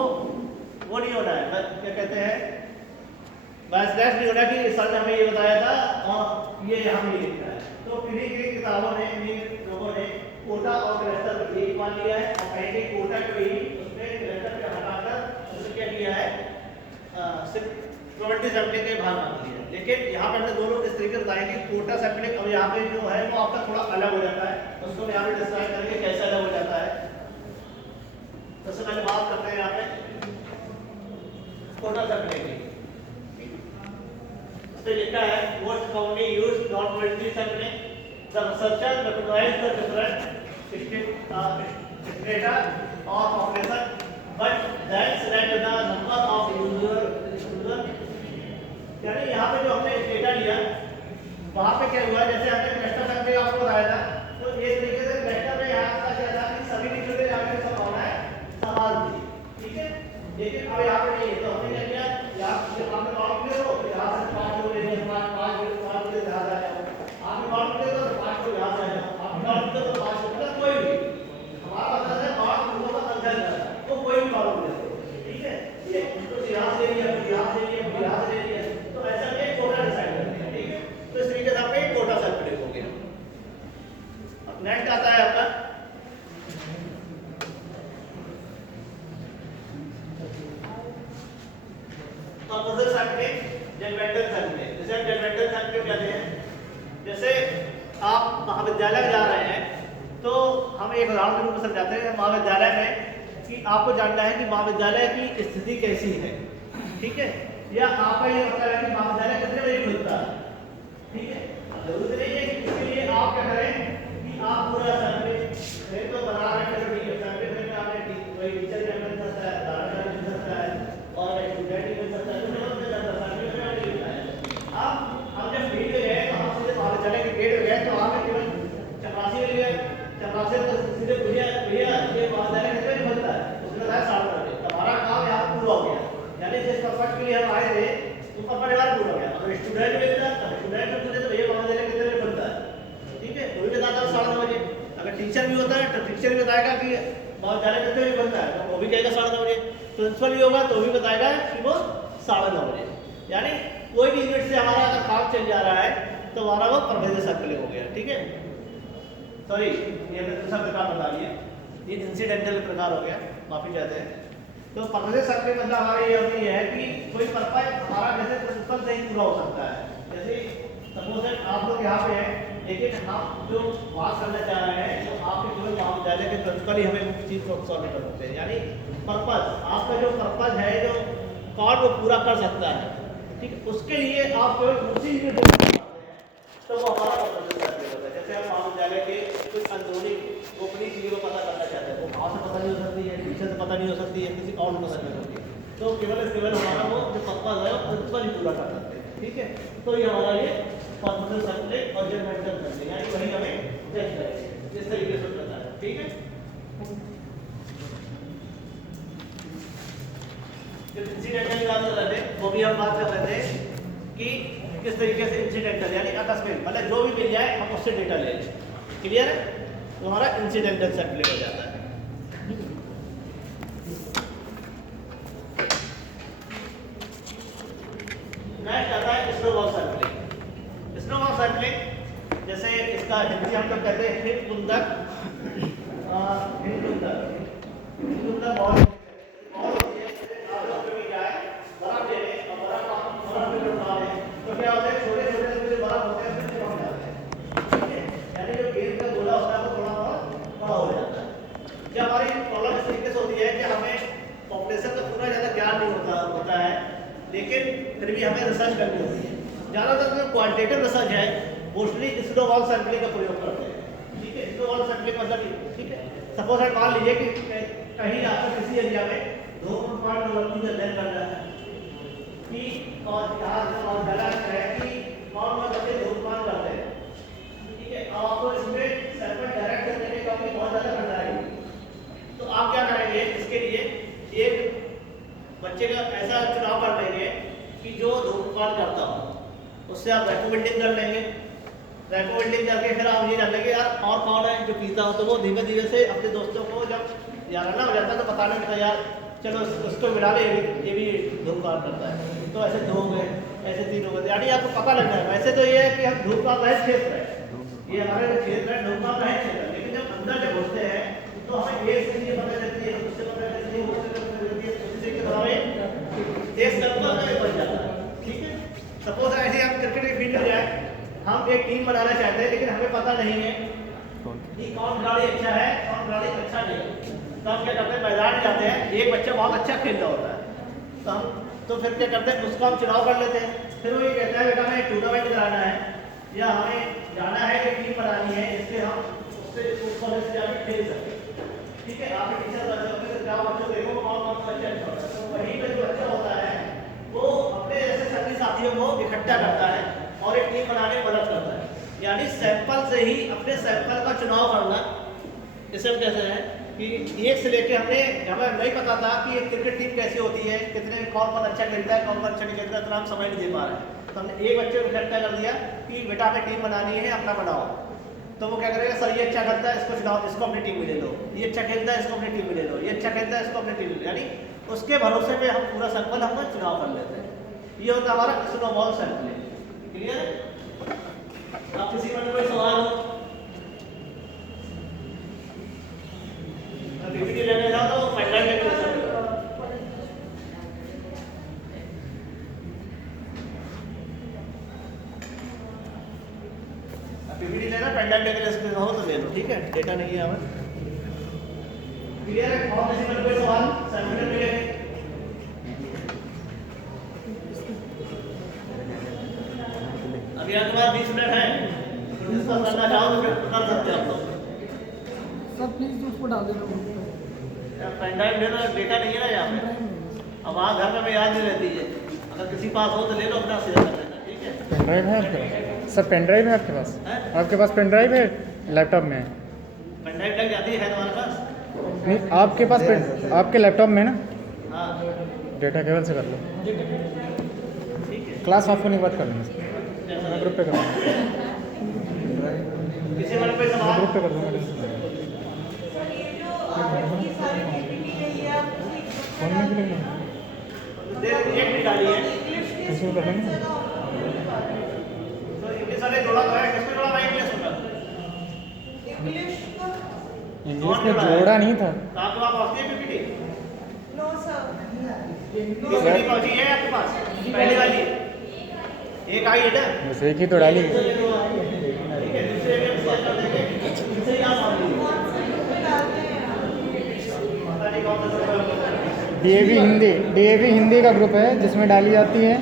वो नहीं होना है, क्या कहते हैं बस नहीं होना कि सर ने हमें ये बताया था और ये हमें ये लिखा है। तो किन्हीं किन्हीं किताबों ने लोगों ने कोटा और कलेक्टर को एक मान लिया है, और कहीं कहीं कोटा को ही उसमें कलेक्टर को हटाकर उसने क्या किया है सिर्फ प्रोबेबिलिटी सैंपलिंग के भाग मान लिया। लेकिन यहाँ पर हमने दोनों इस तरीके से बताया कि कोटा सैंपलिंग अब यहाँ पे जो है वो आपका थोड़ा अलग हो जाता है, उसको यहाँ पे डिस्क्राइब करेंगे कैसे अलग हो जाता है। सबसे पहले बात करते हैं यहाँ पे कोटा सैंपलिंग की। लिखा है most commonly used non-probability sampling. The researcher recognized the different strata or population, but that select the number of user. यानी यहाँ पे जो हमने स्टेटा लिया वहाँ पे क्या हुआ, जैसे हमने क्लस्टर सर्वे आपको बताया था, तो इस तरीके से क्लस्टर में यहाँ का क्या था कि सभी की चुने जाने की संभावना है समान थी, ठीक है। लेकिन अब यहाँ पे नहीं है, तो हमने क्या किया, यहाँ आपने काउंट किया तो यहाँ से 5 लोग ले लिए, 5 के यहाँ आ जाओ, आपने काउंट किया तो 5 को यहाँ आ जाओ, आपने काउंट किया तो 5 को, मतलब कोई भी हमारा मतलब है 8 लोगों का संख्या है, तो कोई भी काउंट ले लो, ठीक है। ये तो यहाँ से ले लिया, यहाँ से ले लिया, यहाँ से ले लिया, तो ऐसा एक कोटा डिसाइड करते हैं, ठीक है। तो इस तरीके से आपका एक कोटा सर्कुलेट हो गया। अब नेक्स्ट आता है आपका कंपोजिट सर्कुलेट, जजमेंटल सर्कुलेट। जैसे हम जजमेंटल सर्कुलेट कहते हैं, जैसे आप महाविद्यालय जा रहे हैं तो हम एक उदाहरण के रूप में समझाते हैं महाविद्यालय में कि आपको जानना है कि महाविद्यालय की स्थिति कैसी है, ठीक है, या आपका ये मतलब है कि महाविद्यालय कितने बजे खुलता है, ठीक है। जरूरत नहीं है कि इसके लिए आप क्या करें कि आप पूरा सर्कुलेट तो बना रहे हैं, ठीक है, सर्कुलेट में आपने कोई टीचर भी मिल सकता है, दादा मिल सकता है और स्टूडेंट भी मिल सकता है, तो बहुत ज्यादा सर्कुलेट में आपने लिखा है। अब हम जब फील्ड में गए तो हम सीधे महाविद्यालय के गेट में गए तो हमें केवल चपरासी मिल गया, चपरासी तो सीधे भैया ये महाविद्यालय कितने बजे खुलता है, उसने बताया 7 बजे। हमारा काम यहाँ पूरा हो गया, यानी जिस पर्पज के लिए हम आए थे वो परिवार पूरा हो गया। अगर स्टूडेंट मिलता तो स्टूडेंट को पूछे तो भैया महाविद्यालय कितने बजे खुलता है, ठीक है, वो भी बताता है 9:30 बजे। अगर टीचर भी होता है तो टीचर भी बताएगा कि महाविद्यालय कितने बजे खुलता है, तो वो भी कहेगा 9:30 बजे। प्रिंसिपल भी होगा तो भी बताएगा कि वो 9:30 बजे। यानी कोई भी यूनिट से हमारा अगर काम चल जा रहा है तो हमारा वो परवेज सर्कुलेट हो गया, ठीक है। सॉरी, ये हमने दूसरा प्रकार बता दिया, ये इंसिडेंटल प्रकार हो गया, माफी चाहते हैं। तो परवेज सर्कुलेट मतलब हमारा ये होती है कि कोई पर्पज हमारा जैसे प्रिंसिपल से ही पूरा हो सकता है। जैसे सपोज आप लोग यहाँ पे हैं, लेकिन हम जो बात करना चाह रहे हैं तो आपके केवल महाविद्यालय के प्रिंसिपल ही हमें चीज को सॉल्व कर सकते हैं। यानी पर्पज, आपका जो पर्पज है, जो कॉल वो पूरा कर सकता है, ठीक है, उसके लिए आप केवल उसी में तो वो हमारा परवेज सर्कुलेट होता है। जैसे हम महाविद्यालय के कुछ अंदरूनी गोपनीय चीज़ों को पता करना चाहते हैं, वो भाव से पता नहीं हो सकती है, टीचर से पता नहीं हो सकती है, किसी और को पता नहीं होती है, तो केवल हमारा वो जो पर्पज है वो प्रिंसिपल ही पूरा कर सकते हैं, ठीक है। तो ये हमारा ये परवेज सर्कुलेट और जजमेंटल सर्कुलेट, यानी वही हमें जज करेंगे इस तरीके से पता है, ठीक है। इंसिडेंटल की बात कर रहे थे, वो भी हम बात कर रहे थे कि किस तरीके से इंसिडेंटल यानी आकस्मिक, मतलब जो भी मिल जाए हम उससे डेटा ले लें, क्लियर है, तो हमारा इंसिडेंटल सर्कुलेट हो जाता है। नेक्स्ट आता है स्नोबॉल सर्कुलेट। स्नोबॉल सर्कुलेट जैसे इसका हिंदी हम लोग कहते हैं हिंदुंदक बॉल तो क्या होता है, छोटे छोटे जो बड़ा होते हैं उसमें कम जाते हैं, ठीक है, यानी जो गेंद का गोला होता है वो थोड़ा बड़ा हो जाता है। क्या हमारी प्रॉब्लम इस तरीके से होती है कि हमें पॉपुलेशन का पूरा ज़्यादा ज्ञान नहीं होता है, लेकिन फिर भी हमें रिसर्च करनी होती है। ज़्यादातर जो क्वांटिटेटिव रिसर्च है मोस्टली स्नोबॉल सर्कुलेट का प्रयोग करते हैं, ठीक है। स्नोबॉल सर्कुलेट मतलब, ठीक है, सपोज मान लीजिए कि कहीं आपको किसी एरिया में 2.5 की अध्ययन करना है कि और यहाँ गलत है कि कौन कौन बच्चे धूम्रपान करते हैं, ठीक है। अब आपको इसमें सैंपल डायरेक्ट करने के काम बहुत ज़्यादा करना है, तो आप क्या करेंगे, इसके लिए एक बच्चे का ऐसा चुनाव कर लेंगे कि जो धूम्रपान करता हो, उससे आप रेकमेंडिंग कर लेंगे। रेकमेंडिंग करके फिर आप ये जान लेंगे यार और कौन है जो पीता हो, तो वो धीरे धीरे से अपने दोस्तों को जब जानना हो जाता है तो बताने लगता है यार चलो उसको मिला ले, ये भी धूम्रपान करता है, तो ऐसे 2 हो गए, ऐसे 3 हो गए, यानी आपको पता लग जाएगा। वैसे तो ये है कि हम धूम्रपान रहित क्षेत्र है, ये हमारे क्षेत्र है धूम्रपान रहित क्षेत्र, लेकिन जब अंदर जब घुसते हैं तो हमें एक से ये पता चलती है, उससे पता चलती है, उससे पता चलती है, उससे के बारे एक सर्कल में बन जाता है, ठीक है। सपोज ऐसे हम क्रिकेट की फील्ड में जाए, हम एक टीम बनाना चाहते हैं लेकिन हमें पता नहीं है कि कौन खिलाड़ी अच्छा है कौन खिलाड़ी अच्छा नहीं है, तो हम क्या करते हैं, मैदान जाते हैं, एक बच्चा बहुत अच्छा खेल रहा होता है तो हम तो फिर क्या करते हैं, उसको हम चुनाव कर लेते हैं। फिर वो ये कहता है बेटा हमें टूर्नामेंट कराना है या हमें जाना है कि टीम बनानी है, इससे हम उससे उस कॉलेज से जाके खेल सके। ठीक है, आप टीचर बच्चों के जाओ, बच्चों देखो कौन सा बच्चा अच्छा होता है, तो वहीं पे जो बच्चा होता है वो अपने जैसे सभी साथियों को इकट्ठा करता है और एक टीम बनाने में मदद करता है। यानी सैंपल से ही अपने सैंपल का चुनाव करना। इसे हम कहते हैं कि एक से लेके हमें नहीं पता था कि एक क्रिकेट टीम कैसी होती है, कितने कौन कौन अच्छा खेलता है, कौन कौन अच्छा नहीं खेलता है, इतना हम समझ नहीं दे पा रहे हैं। तो हमने एक बच्चे को इकट्ठा कर दिया कि बेटा हमें टीम बनानी है, अपना बनाओ। तो वो क्या करेगा, सर ये अच्छा करता है, इसको चुनाव, इसको अपनी टीम में ले लो, ये अच्छा खेलता है, इसको अपनी टीम में ले लो, ये अच्छा खेलता है, इसको अपनी टीम में ले लो। यानी उसके भरोसे पे हम पूरा सैंपल हम चुनाव कर लेते हैं। ये होता है हमारा स्नोबॉल सैंपलिंग। क्लियर है? आप किसी में कोई सवाल हो, पीपीटी लेने जाओ तो पेनड्राइव लेके चल सकते हो। पीपीटी लेना, पेनड्राइव लेके हो तो ले लो। ठीक है, डेटा नहीं है हमें। क्लियर है? और किसी में कोई सवाल सैंपल मिले? अभी आपके पास 20 मिनट है, डिस्कस करना चाहो तो फिर कर सकते हैं आप लोग। सर प्लीज़ उसको डाल देना। पेनड्राइव लेना, डेटा नहीं है ना यहाँ पे। अब वहाँ घर में हमें याद नहीं रहती है, अगर किसी पास हो तो ले लो, अपना शेयर कर देना। ठीक है, पेन ड्राइव है आपके पास? सर पेन ड्राइव है आपके पास? है? आपके पास पेन ड्राइव है? लैपटॉप में है? पेनड्राइव लग जाती है तुम्हारे पास? नहीं, आपके पास आपके लैपटॉप में ना हाँ, डेटा केबल से कर लो। ठीक है। क्लास ऑफ होने के बाद कर लेंगे, मैं ग्रुप पे कर दूँगा, किसी में कोई सवाल? ग्रुप पे कर दूँगा। फोन में भी लेना एक भी डाली है इसमें कर लेंगे। तो इंग्लिश वाले जोड़ा तो है, किसमें जोड़ा भाई? इंग्लिश में इंग्लिश में जोड़ा नहीं था। तो आपके पास पहुँचती है पीपीटी? No sir. पीपीटी पहुँची है आपके पास? पहली वाली एक आई है ना? बस एक ही तो डाली। ठीक है, दूसरे में शेयर कर देंगे। इससे क्या मालूम? पता नहीं कौन सा जोड़ा है। डीएवी हिंदी का ग्रुप है जिसमें डाली जाती है।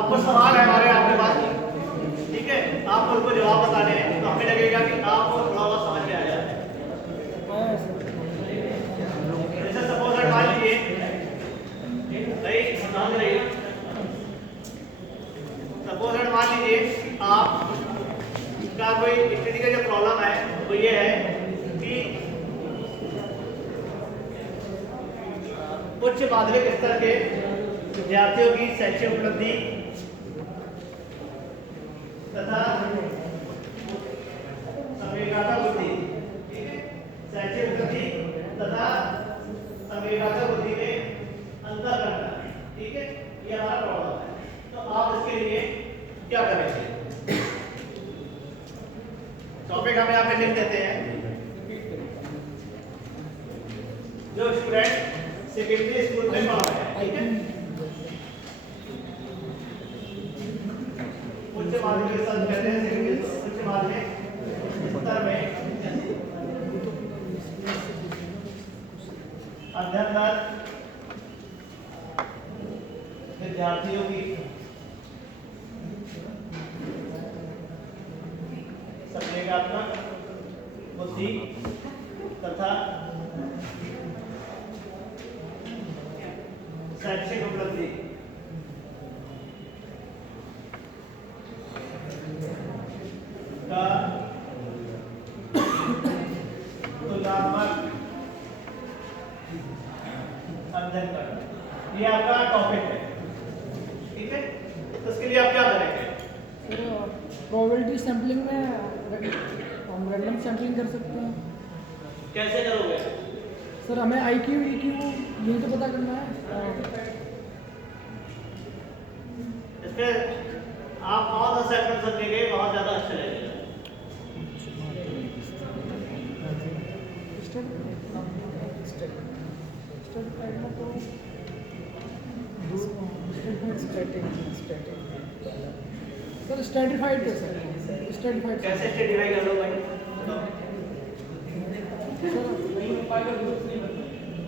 आपको सवाल है हमारे आपके पास, ठीक है, आपको उनको जवाब बताने हैं, तो हमें लगेगा कि आपको थोड़ा बहुत समझ में आ जाए। जैसे सपोज मान लीजिए भाई, ध्यान रहिए, सपोज मान लीजिए आपका कोई स्टडी का जो प्रॉब्लम है वो ये है कि उच्च माध्यमिक स्तर के विद्यार्थियों की शैक्षिक उपलब्धि तथा संवेदनात्मक बुद्धि, ठीक है, शैक्षिक उपलब्धि तथा संवेदनात्मक बुद्धि में अंतर करना, ठीक है, ये हमारा प्रॉब्लम है। तो आप इसके लिए क्या करेंगे? टॉपिक हम यहाँ पे लिख देते हैं। जो स्टूडेंट सेकेंडरी स्कूल में पढ़ा है, ठीक है, उच्च माध्यमिक स्तर कहते हैं, सेकेंडरी उच्च माध्यमिक स्तर में अध्ययनरत विद्यार्थियों की संवेदनात्मक बुद्धि तथा शैक्षिक उपलब्धि का तुलनात्मक अध्ययन करना, ये आपका टॉपिक है, ठीक है। तो इसके लिए आप क्या करेंगे? प्रोबेबिलिटी सैम्पलिंग में हम रैंडम सैम्पलिंग कर सकते हैं। कैसे करोगे? सर हमें IQ EQ यही तो पता करना है। इसमें आप कौन सा सैंपल सकेंगे, बहुत ज़्यादा अच्छा रहेगा। स्ट्रेटिफाइड में तो सर स्ट्रेटिफाइड कैसे स्ट्रेटिफाइड कैसे स्टेटिफाई कर लो भाई?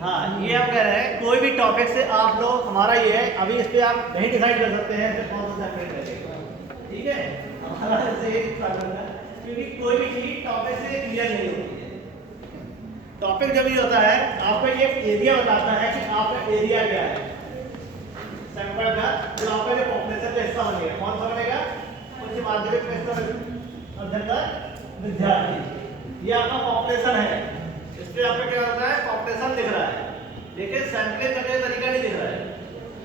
हाँ, ये हम कह रहे हैं कोई भी टॉपिक से आप लोग, हमारा ये है अभी इस पे आप नहीं डिसाइड कर सकते हैं कि कौन सा सेपरेट रहेगा, ठीक है? हमारा ऐसे ही प्रॉब्लम है क्योंकि कोई भी चीज टॉपिक से क्लियर नहीं होती है। टॉपिक जब ये होता है आपको ये एरिया बताता है कि आपका एरिया क्या है, सैंपल का जो आपका जो पॉपुलेशन का हिस्सा बनेगा, कौन सा बनेगा? उच्च माध्यमिक में हिस्सा अध्ययन का विद्यार्थी, ये आपका पॉपुलेशन है। इस पे आपका क्या होता है? पॉपुलेशन दिख रहा है, लेकिन सैंपलिंग करने का तरीका नहीं दिख रहा है।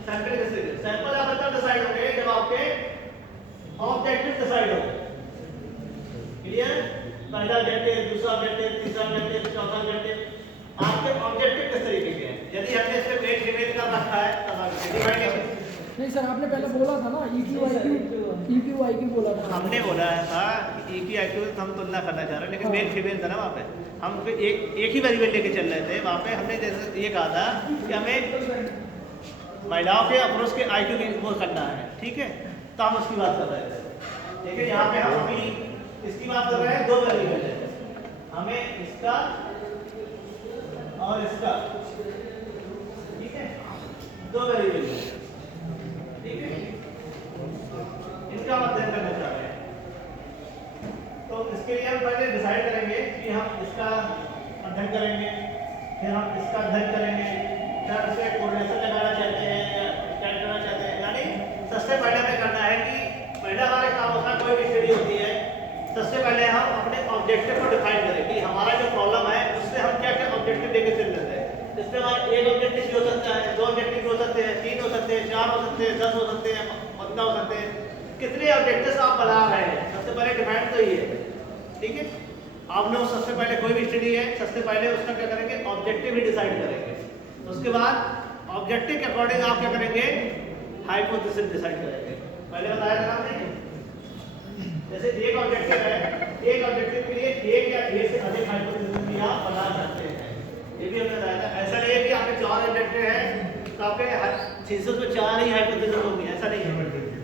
सैंपलिंग कैसे? सैंपल आप तब डिसाइड होंगे जब आपके ऑब्जेक्टिव डिसाइड हो। क्लियर? पहला ऑब्जेक्टिव, दूसरा ऑब्जेक्टिव, तीसरा ऑब्जेक्टिव, चौथा ऑब्जेक्टिव, आपके ऑब्जेक्टिव किस तरीके के हैं? यदि हमने इसमें मेल फीमेल का रखा है तब आप डिवाइड कैसे? नहीं सर, आपने पहले बोला था ना EQ बोला था। हमने बोला था कि EQ IQ हम तुलना करना चाह रहे हैं, लेकिन मेल फीमेल था ना वहाँ पे, हम एक ही वेरिएबल लेके चल रहे थे। वहाँ पे हमने जैसे ये कहा था कि हमें महिलाओं के और पुरुष के IQ की वो करना है, ठीक है? तो हम उसकी बात कर रहे थे। देखिए यहाँ पे हम अभी इसकी बात कर रहे हैं, दो वेरिएबल है, हमें इसका और इसका, ठीक है? दो वेरिएबल है, ठीक है? इनका अध्ययन करना चाह रहे हैं, तो इसके लिए हम पहले डिसाइड करेंगे कि हम इसका अध्ययन करेंगे, फिर हम इसका अध्ययन करेंगे, फिर इसमें कोरिलेशन लगाना चाहते हैं या क्या करना चाहते हैं। यानी सबसे पहले हमें करना है कि पहला हमारा काम होता है, कोई भी स्टडी होती है, सबसे पहले हम अपने ऑब्जेक्टिव को डिफाइन करें कि हमारा जो प्रॉब्लम है उससे हम क्या क्या ऑब्जेक्टिव लेके चल रहे हैं। इसमें हमारा एक ऑब्जेक्टिव भी हो सकता है, दो ऑब्जेक्टिव हो सकते हैं, 3 हो सकते हैं, 4 हो सकते हैं, 10 हो सकते हैं, 15 हो सकते हैं। कितने ऑब्जेक्टिव्स आप बना रहे हैं, सबसे पहले डिफाइन तो ये है, ठीक है? आप लोग सबसे पहले कोई भी स्टडी है, सबसे पहले उसका क्या करेंगे? ऑब्जेक्टिव ही डिसाइड करेंगे। उसके बाद ऑब्जेक्टिव के अकॉर्डिंग आप क्या करेंगे? हाइपोथेसिस डिसाइड करेंगे। पहले बताया था हमने, जैसे एक ऑब्जेक्टिव है, एक ऑब्जेक्टिव के लिए एक या एक से अधिक हाइपोथेसिस भी आप बना सकते हैं, ये भी हमने बताया था। ऐसा नहीं है कि आपके 4 ऑब्जेक्टिव है तो आपके थीसिस में 4 ही हाइपोथेसिस होंगी, ऐसा नहीं है।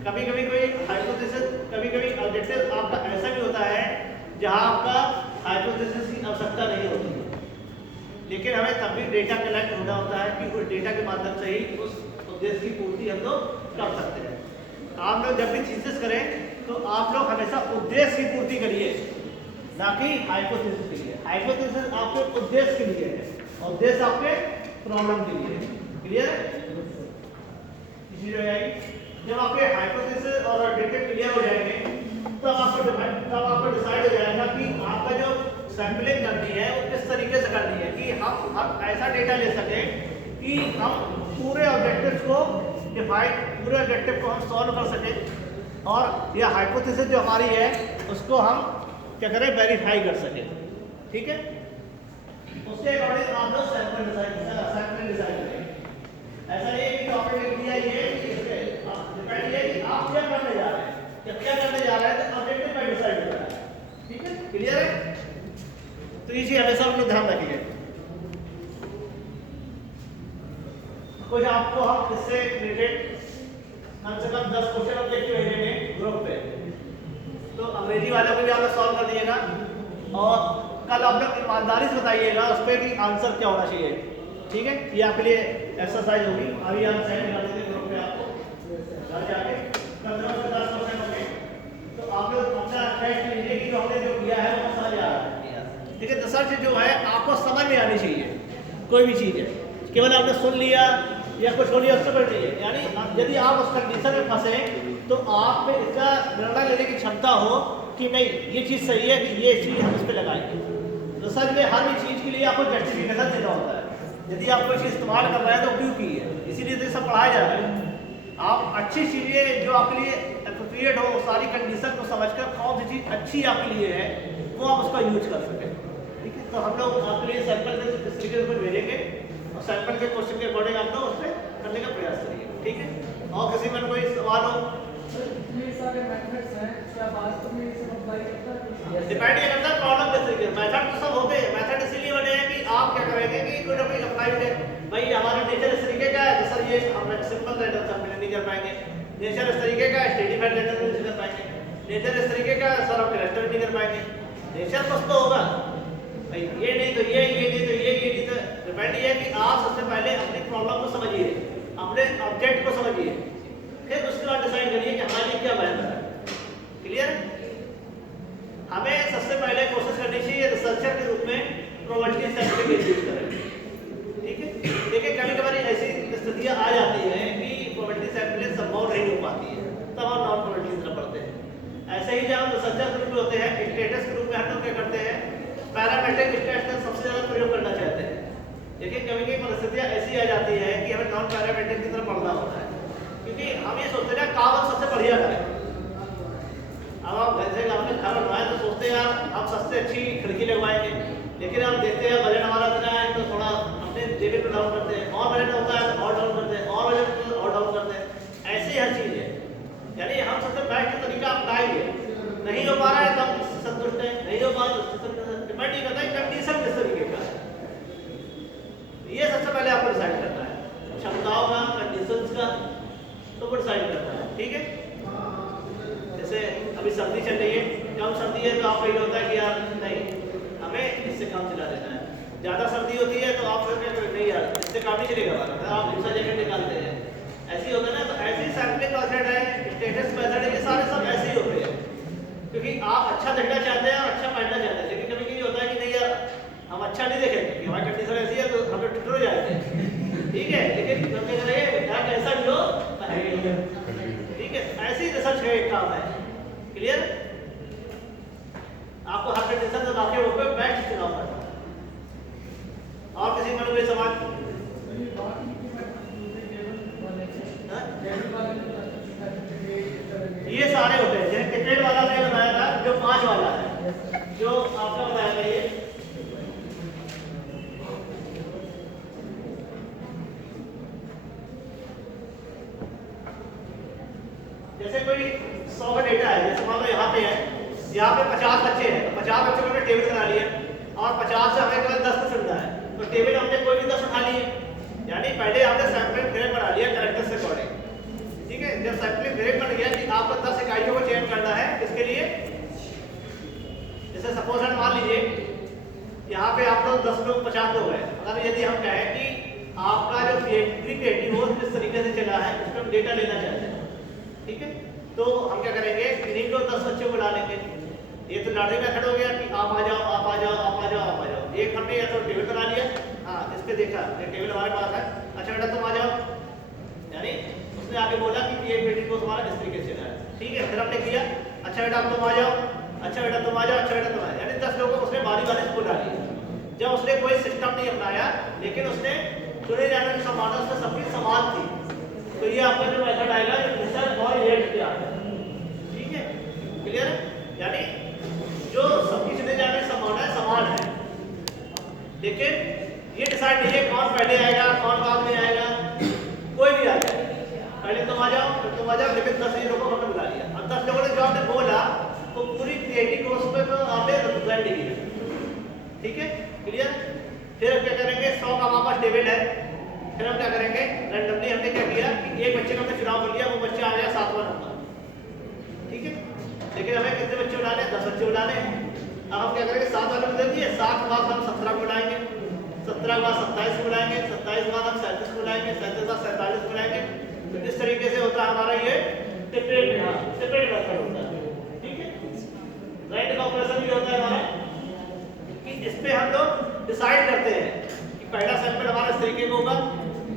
कभी कभी कोई हाइपोथेसिस, कभी कभी ऑब्जेक्टिव आपका ऐसा भी होता है जहां आपका हाइपोथेसिस की आवश्यकता नहीं होती, लेकिन हमें तब भी डेटा कलेक्ट होना होता है कि उस डेटा के माध्यम से ही उस उद्देश्य की पूर्ति हम लोग कर सकते हैं। आप लोग जब भी थीसिस करें तो आप लोग हमेशा उद्देश्य की पूर्ति करिए, ना कि हाइपोथेसिस के लिए। हाइपोथेसिस आपके उद्देश्य के लिए है, उद्देश्य आपके प्रॉब्लम के लिए है। क्लियर है? इसी हो जाएगी। जब आपके हाइपोथेसिस और ऑब्जेक्टिव क्लियर हो जाएंगे तब आपको डिसाइड हो जाएगा कि आपका जो सैंपलिंग करनी है वो किस तरीके से करनी है कि हम ऐसा डेटा ले सकें कि हम पूरे ऑब्जेक्टिव को डिफाइन, पूरे ऑब्जेक्टिव को हम सॉल्व कर सकें, और यह हाइपोथेसिस जो हमारी है उसको हम क्या करें? वेरीफाई कर सकें, ठीक है? उसके अकॉर्डिंग आप लोग सैंपल डिसाइड करेंगे। ऐसा नहीं है कि टॉपिक लिख दिया ये कि डिपेंड ये कि आप क्या करने जा रहे हैं, जब क्या करने जा रहे हैं तो ऑब्जेक्टिव पर डिसाइड होता है, ठीक है? क्लियर है? तो ये चीज हमेशा अपने ध्यान रखिए। कुछ आपको हम इससे रिलेटेड कम से कम 10 क्वेश्चन ऑब्जेक्टिव भेजेंगे ग्रुप पे, तो अंग्रेजी वालों को भी आप सॉल्व कर दीजिएगा, और कल आप लोग ईमानदारी से बताइएगा उस पर कि आंसर क्या होना चाहिए, ठीक है? ये आपके लिए एक्सरसाइज होगी। अभी हम सेंड कर देंगे ग्रुप पे आपको, घर जाके 15 से 10 क्वेश्चन होंगे, तो आप लोग अपना टेस्ट लीजिए कि जो हमने जो किया है वो समझ आ रहा है, ठीक है? रिसर्च जो है आपको समझ में आनी चाहिए, कोई भी चीज़ है, केवल आपने सुन लिया या कुछ हो लिया उससे बढ़ चाहिए। यानी यदि आप उस कंडीशन में फंसे तो आप में इसका निर्णय लेने की क्षमता हो कि नहीं ये चीज़ सही है कि ये चीज़ हम इस पर लगाएंगे। रिसर्च में हर भी चीज़ के लिए आपको जस्टिफिकेशन देना होता है, यदि आप कोई चीज़ इस्तेमाल कर रहे हैं तो क्यों की है, इसीलिए तो सब पढ़ाया जा रहा है। आप अच्छी चीज़ें जो आपके लिए एप्रोप्रिएट हो, सारी कंडीशन को समझकर कौन सी चीज़ अच्छी आपके लिए है वो आप उसका यूज कर सकें, ठीक है? तो हम लोग आपके लिए सैंपल इस तरीके से भेजेंगे, और सैंपल के क्वेश्चन के अकॉर्डिंग आप लोग उस पर करने का प्रयास करिए, ठीक है? और किसी में कोई सवाल हो? ये सारे मेथड्स हैं, क्या वास्तव में इसे अप्लाई करता है? डिपेंड ये करता है प्रॉब्लम किस तरीके से। मेथड तो सब होते हैं, मेथड इसीलिए बने हैं कि कोई ना कोई अप्लाइड है। भाई हमारा नेचर इस तरीके का है तो सर ये हम सिंपल रैंडम सैंपलिंग नहीं कर पाएंगे। नेचर इस तरीके का है स्ट्रेटिफाइड रैंडम नहीं कर पाएंगे। नेचर इस तरीके का है सर हम क्लस्टर नहीं कर पाएंगे। नेचर कुछ तो होगा भाई, ये नहीं तो ये नहीं तो ये नहीं तो डिपेंड ये है कि आप सबसे पहले अपनी प्रॉब्लम को समझिए, अपने ऑब्जेक्ट को समझिए, फिर उसके बाद डिसाइड करिए कि हमारे लिए क्या बेहतर है। क्लियर? हमें सबसे पहले कोशिश करनी चाहिए रिसर्चर के रूप में प्रोबेबिलिटी सैंपलिंग यूज करें। ठीक है, देखिए कभी कभार ऐसी स्थितियां आ जाती हैं कि प्रोबेबिलिटी सैंपलिंग संभव नहीं हो पाती है, तब हम नॉन प्रोबेबिलिटी की तरफ बढ़ते हैं। ऐसे ही जब हम रिसर्चर के रूप में होते हैं, स्टेटस के रूप में हम लोग क्या करते हैं, पैरामीट्रिक स्टेट्स का सबसे ज्यादा प्रयोग करना चाहते हैं। देखिए कभी कभी परिस्थितियां ऐसी आ जाती है कि हमें नॉन पैरामीट्रिक की तरफ बढ़ना होता है, क्योंकि हम ये सोचते हैं काम सबसे बढ़िया करें। अब आप घर से आपने घर बनवाया तो सोचते हैं यार हम सबसे अच्छी खिड़की लगवाएंगे, लेकिन हम देखते हैं बजट हमारा इतना है तो थोड़ा अपने जेबी पे डाउन करते हैं, और बजट होता है तो और डाउन करते हैं, और बजट और डाउन करते हैं। ऐसी हर चीज है, यानी हम सबसे बेस्ट तरीका अपनाएंगे। नहीं हो पा रहा है तो हम संतुष्ट हैं, नहीं हो पा रहा तो डिपेंड नहीं करता है कंडीशन किस तरीके का है। ये सबसे पहले आपको डिसाइड करना है, क्षमताओं का, कंडीशंस का, तो वो डिसाइड करना है। ठीक है, जैसे अभी सर्दी चल रही है, कम सर्दी है तो आपको ये होता है कि यार नहीं हमें इससे काम चला देना है। ज़्यादा सर्दी होती है तो आप फिर क्या करें, नहीं यार इससे काम नहीं चलेगा हमारा, तो आप दूसरा जैकेट निकालते हैं। ऐसे ही होता है ना, तो ऐसी सैम्पलिंग मेथड है, स्टेटस मेथड है, ये सारे सब ऐसे ही होते हैं, क्योंकि आप अच्छा देखना चाहते हैं और अच्छा पहनना चाहते हैं। लेकिन कभी कभी होता है कि नहीं यार हम अच्छा नहीं देखेंगे कि हमारी कंडीशन ऐसी है तो हम लोग ठिठुर हो जाते हैं। ठीक है, लेकिन हम क्या करेंगे, क्या कैसा भी हो पहनेंगे। ठीक है, ऐसी रिसर्च का एक काम है। क्लियर? आपको हर कंडीशन से वाकिफ होकर बेस्ट चुनाव करना है। और किसी मन में सवाल? ये सारे होते हैं, जैसे टिकट वाला मैंने बताया था जो 5 वाला है, जो आपका बताया था ये जैसे कोई 100 का डेटा है, जैसे मान लो यहाँ पे 50 बच्चे हैं, तो 50 बच्चों को हमने टेबल बना लिया और 50 से हमें केवल 10 को चुनना है, तो टेबल हमने कोई भी 10 उठा लिए, यानी पहले हमने सैंपलिंग ग्रेड बना लिया कैरेक्टर से अकॉर्डिंग। ठीक है, जब सैंपलिंग ग्रेड बन गया कि आपको 10 इकाइयों को चयन करना है, इसके लिए जैसे सपोज हम मान लीजिए यहाँ पे आप लोग 10 लोग 50 लोग हैं, अगर यदि हम कहें कि आपका जो प्री क्रिएटिव हो किस तरीके से चला है उसका हम डेटा लेना चाहते हैं। ठीक है, तो हम क्या करेंगे, इन्हीं को 10 बच्चों को डालेंगे। ये तो लाटरी मेथड हो गया कि आप आ जाओ आप आ जाओ आप आ जाओ आप आ जाओ। एक हमने या तो टेबल बना लिया, हाँ इस पे देखा ये टेबल हमारे पास है, अच्छा बेटा तुम आ जाओ, यानी उसने आके बोला कि ये बेटी को तुम्हारा इस तरीके से है। ठीक है, फिर हमने किया अच्छा बेटा तुम आ जाओ, अच्छा बेटा तुम आ जाओ, अच्छा बेटा तुम आ जाओ, यानी 10 लोगों को उसने बारी बारी से बुला लिया। जब उसने कोई सिस्टम नहीं अपनाया, लेकिन उसने चुने जाने की संभावना उससे सबकी समान थी, तो ये आपका जो मेथड आएगा रिसर्च और रिएक्ट पे आता है। ठीक है, क्लियर है? यानी जो सबकी चुने जाने की संभावना समान है, लेकिन ये डिसाइड नहीं है कौन पहले आएगा कौन बाद में आएगा, कोई भी आ जाए, पहले तुम आ जाओ फिर तुम आ जाओ, लेकिन 10 लोगों को हमने बुला लिया और 10 लोगों ने जो आपने बोला तो पूरी क्रिएटिव कोर्स में तो आपने रिप्रेजेंट किया। ठीक है, क्लियर? फिर हम क्या करेंगे, 100 का हमारे पास टेबल है, फिर हम क्या करेंगे, रैंडमली हमने क्या किया कि एक बच्चे का हमने चुनाव कर लिया, वो बच्चा आ गया 7वां नंबर। ठीक है, लेकिन हमें कितने बच्चे बुलाने हैं, 10 बच्चे बुलाने हैं। अब हम क्या करेंगे, 7 वाले को दे दिए, 7 के बाद हम 17 को बुलाएंगे, 17 के बाद 27 को बुलाएंगे, 27 के बाद हम 37 को बुलाएंगे, 37 के बाद 47 को बुलाएंगे। तो इस तरीके से होता है हमारा ये सेपरेट मेथड होता है। ठीक है, राइट का ऑपरेशन भी होता है हमारा कि इस पे हम लोग डिसाइड करते हैं कि पहला सैंपल हमारा इस तरीके का होगा,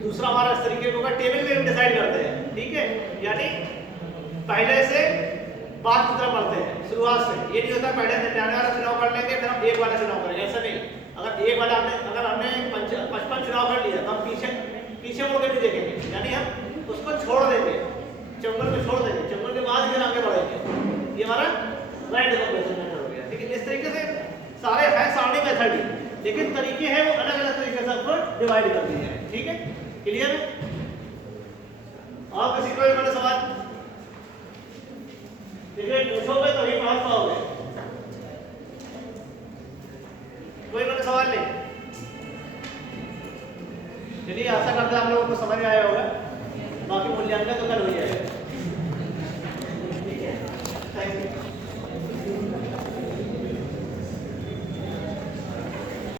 दूसरा हमारा इस तरीके का होगा, टेबल में हम डिसाइड करते हैं। ठीक है, यानी पहले से बाद की तरफ बढ़ते हैं शुरुआत से। ये नहीं होता पहले 99 वाला चुनाव कर लेंगे फिर हम 1 वाला चुनाव करेंगे, ऐसा नहीं। अगर 1 वाला अगर हमने 55 चुनाव कर लिया तो हम पीछे मुड़ के नहीं देखेंगे, यानी हम उसको छोड़ देंगे, चंगल में छोड़ देंगे, चंगल के बाद फिर आगे बढ़ेंगे। ये हमारा राइट मेथड हो गया। ठीक है, इस तरीके से सारे हैं साउंडिंग मेथड ही, लेकिन तरीके हैं वो अलग अलग तरीके से आपको डिवाइड कर दिए हैं। ठीक है, क्लियर है? और किसी को भी सवाल पूछोगे तो ही पढ़ पाओगे, कोई मैंने सवाल नहीं? लोगों को समझ में आया होगा, बाकी मूल्यांकन तो कल हो जाएगा।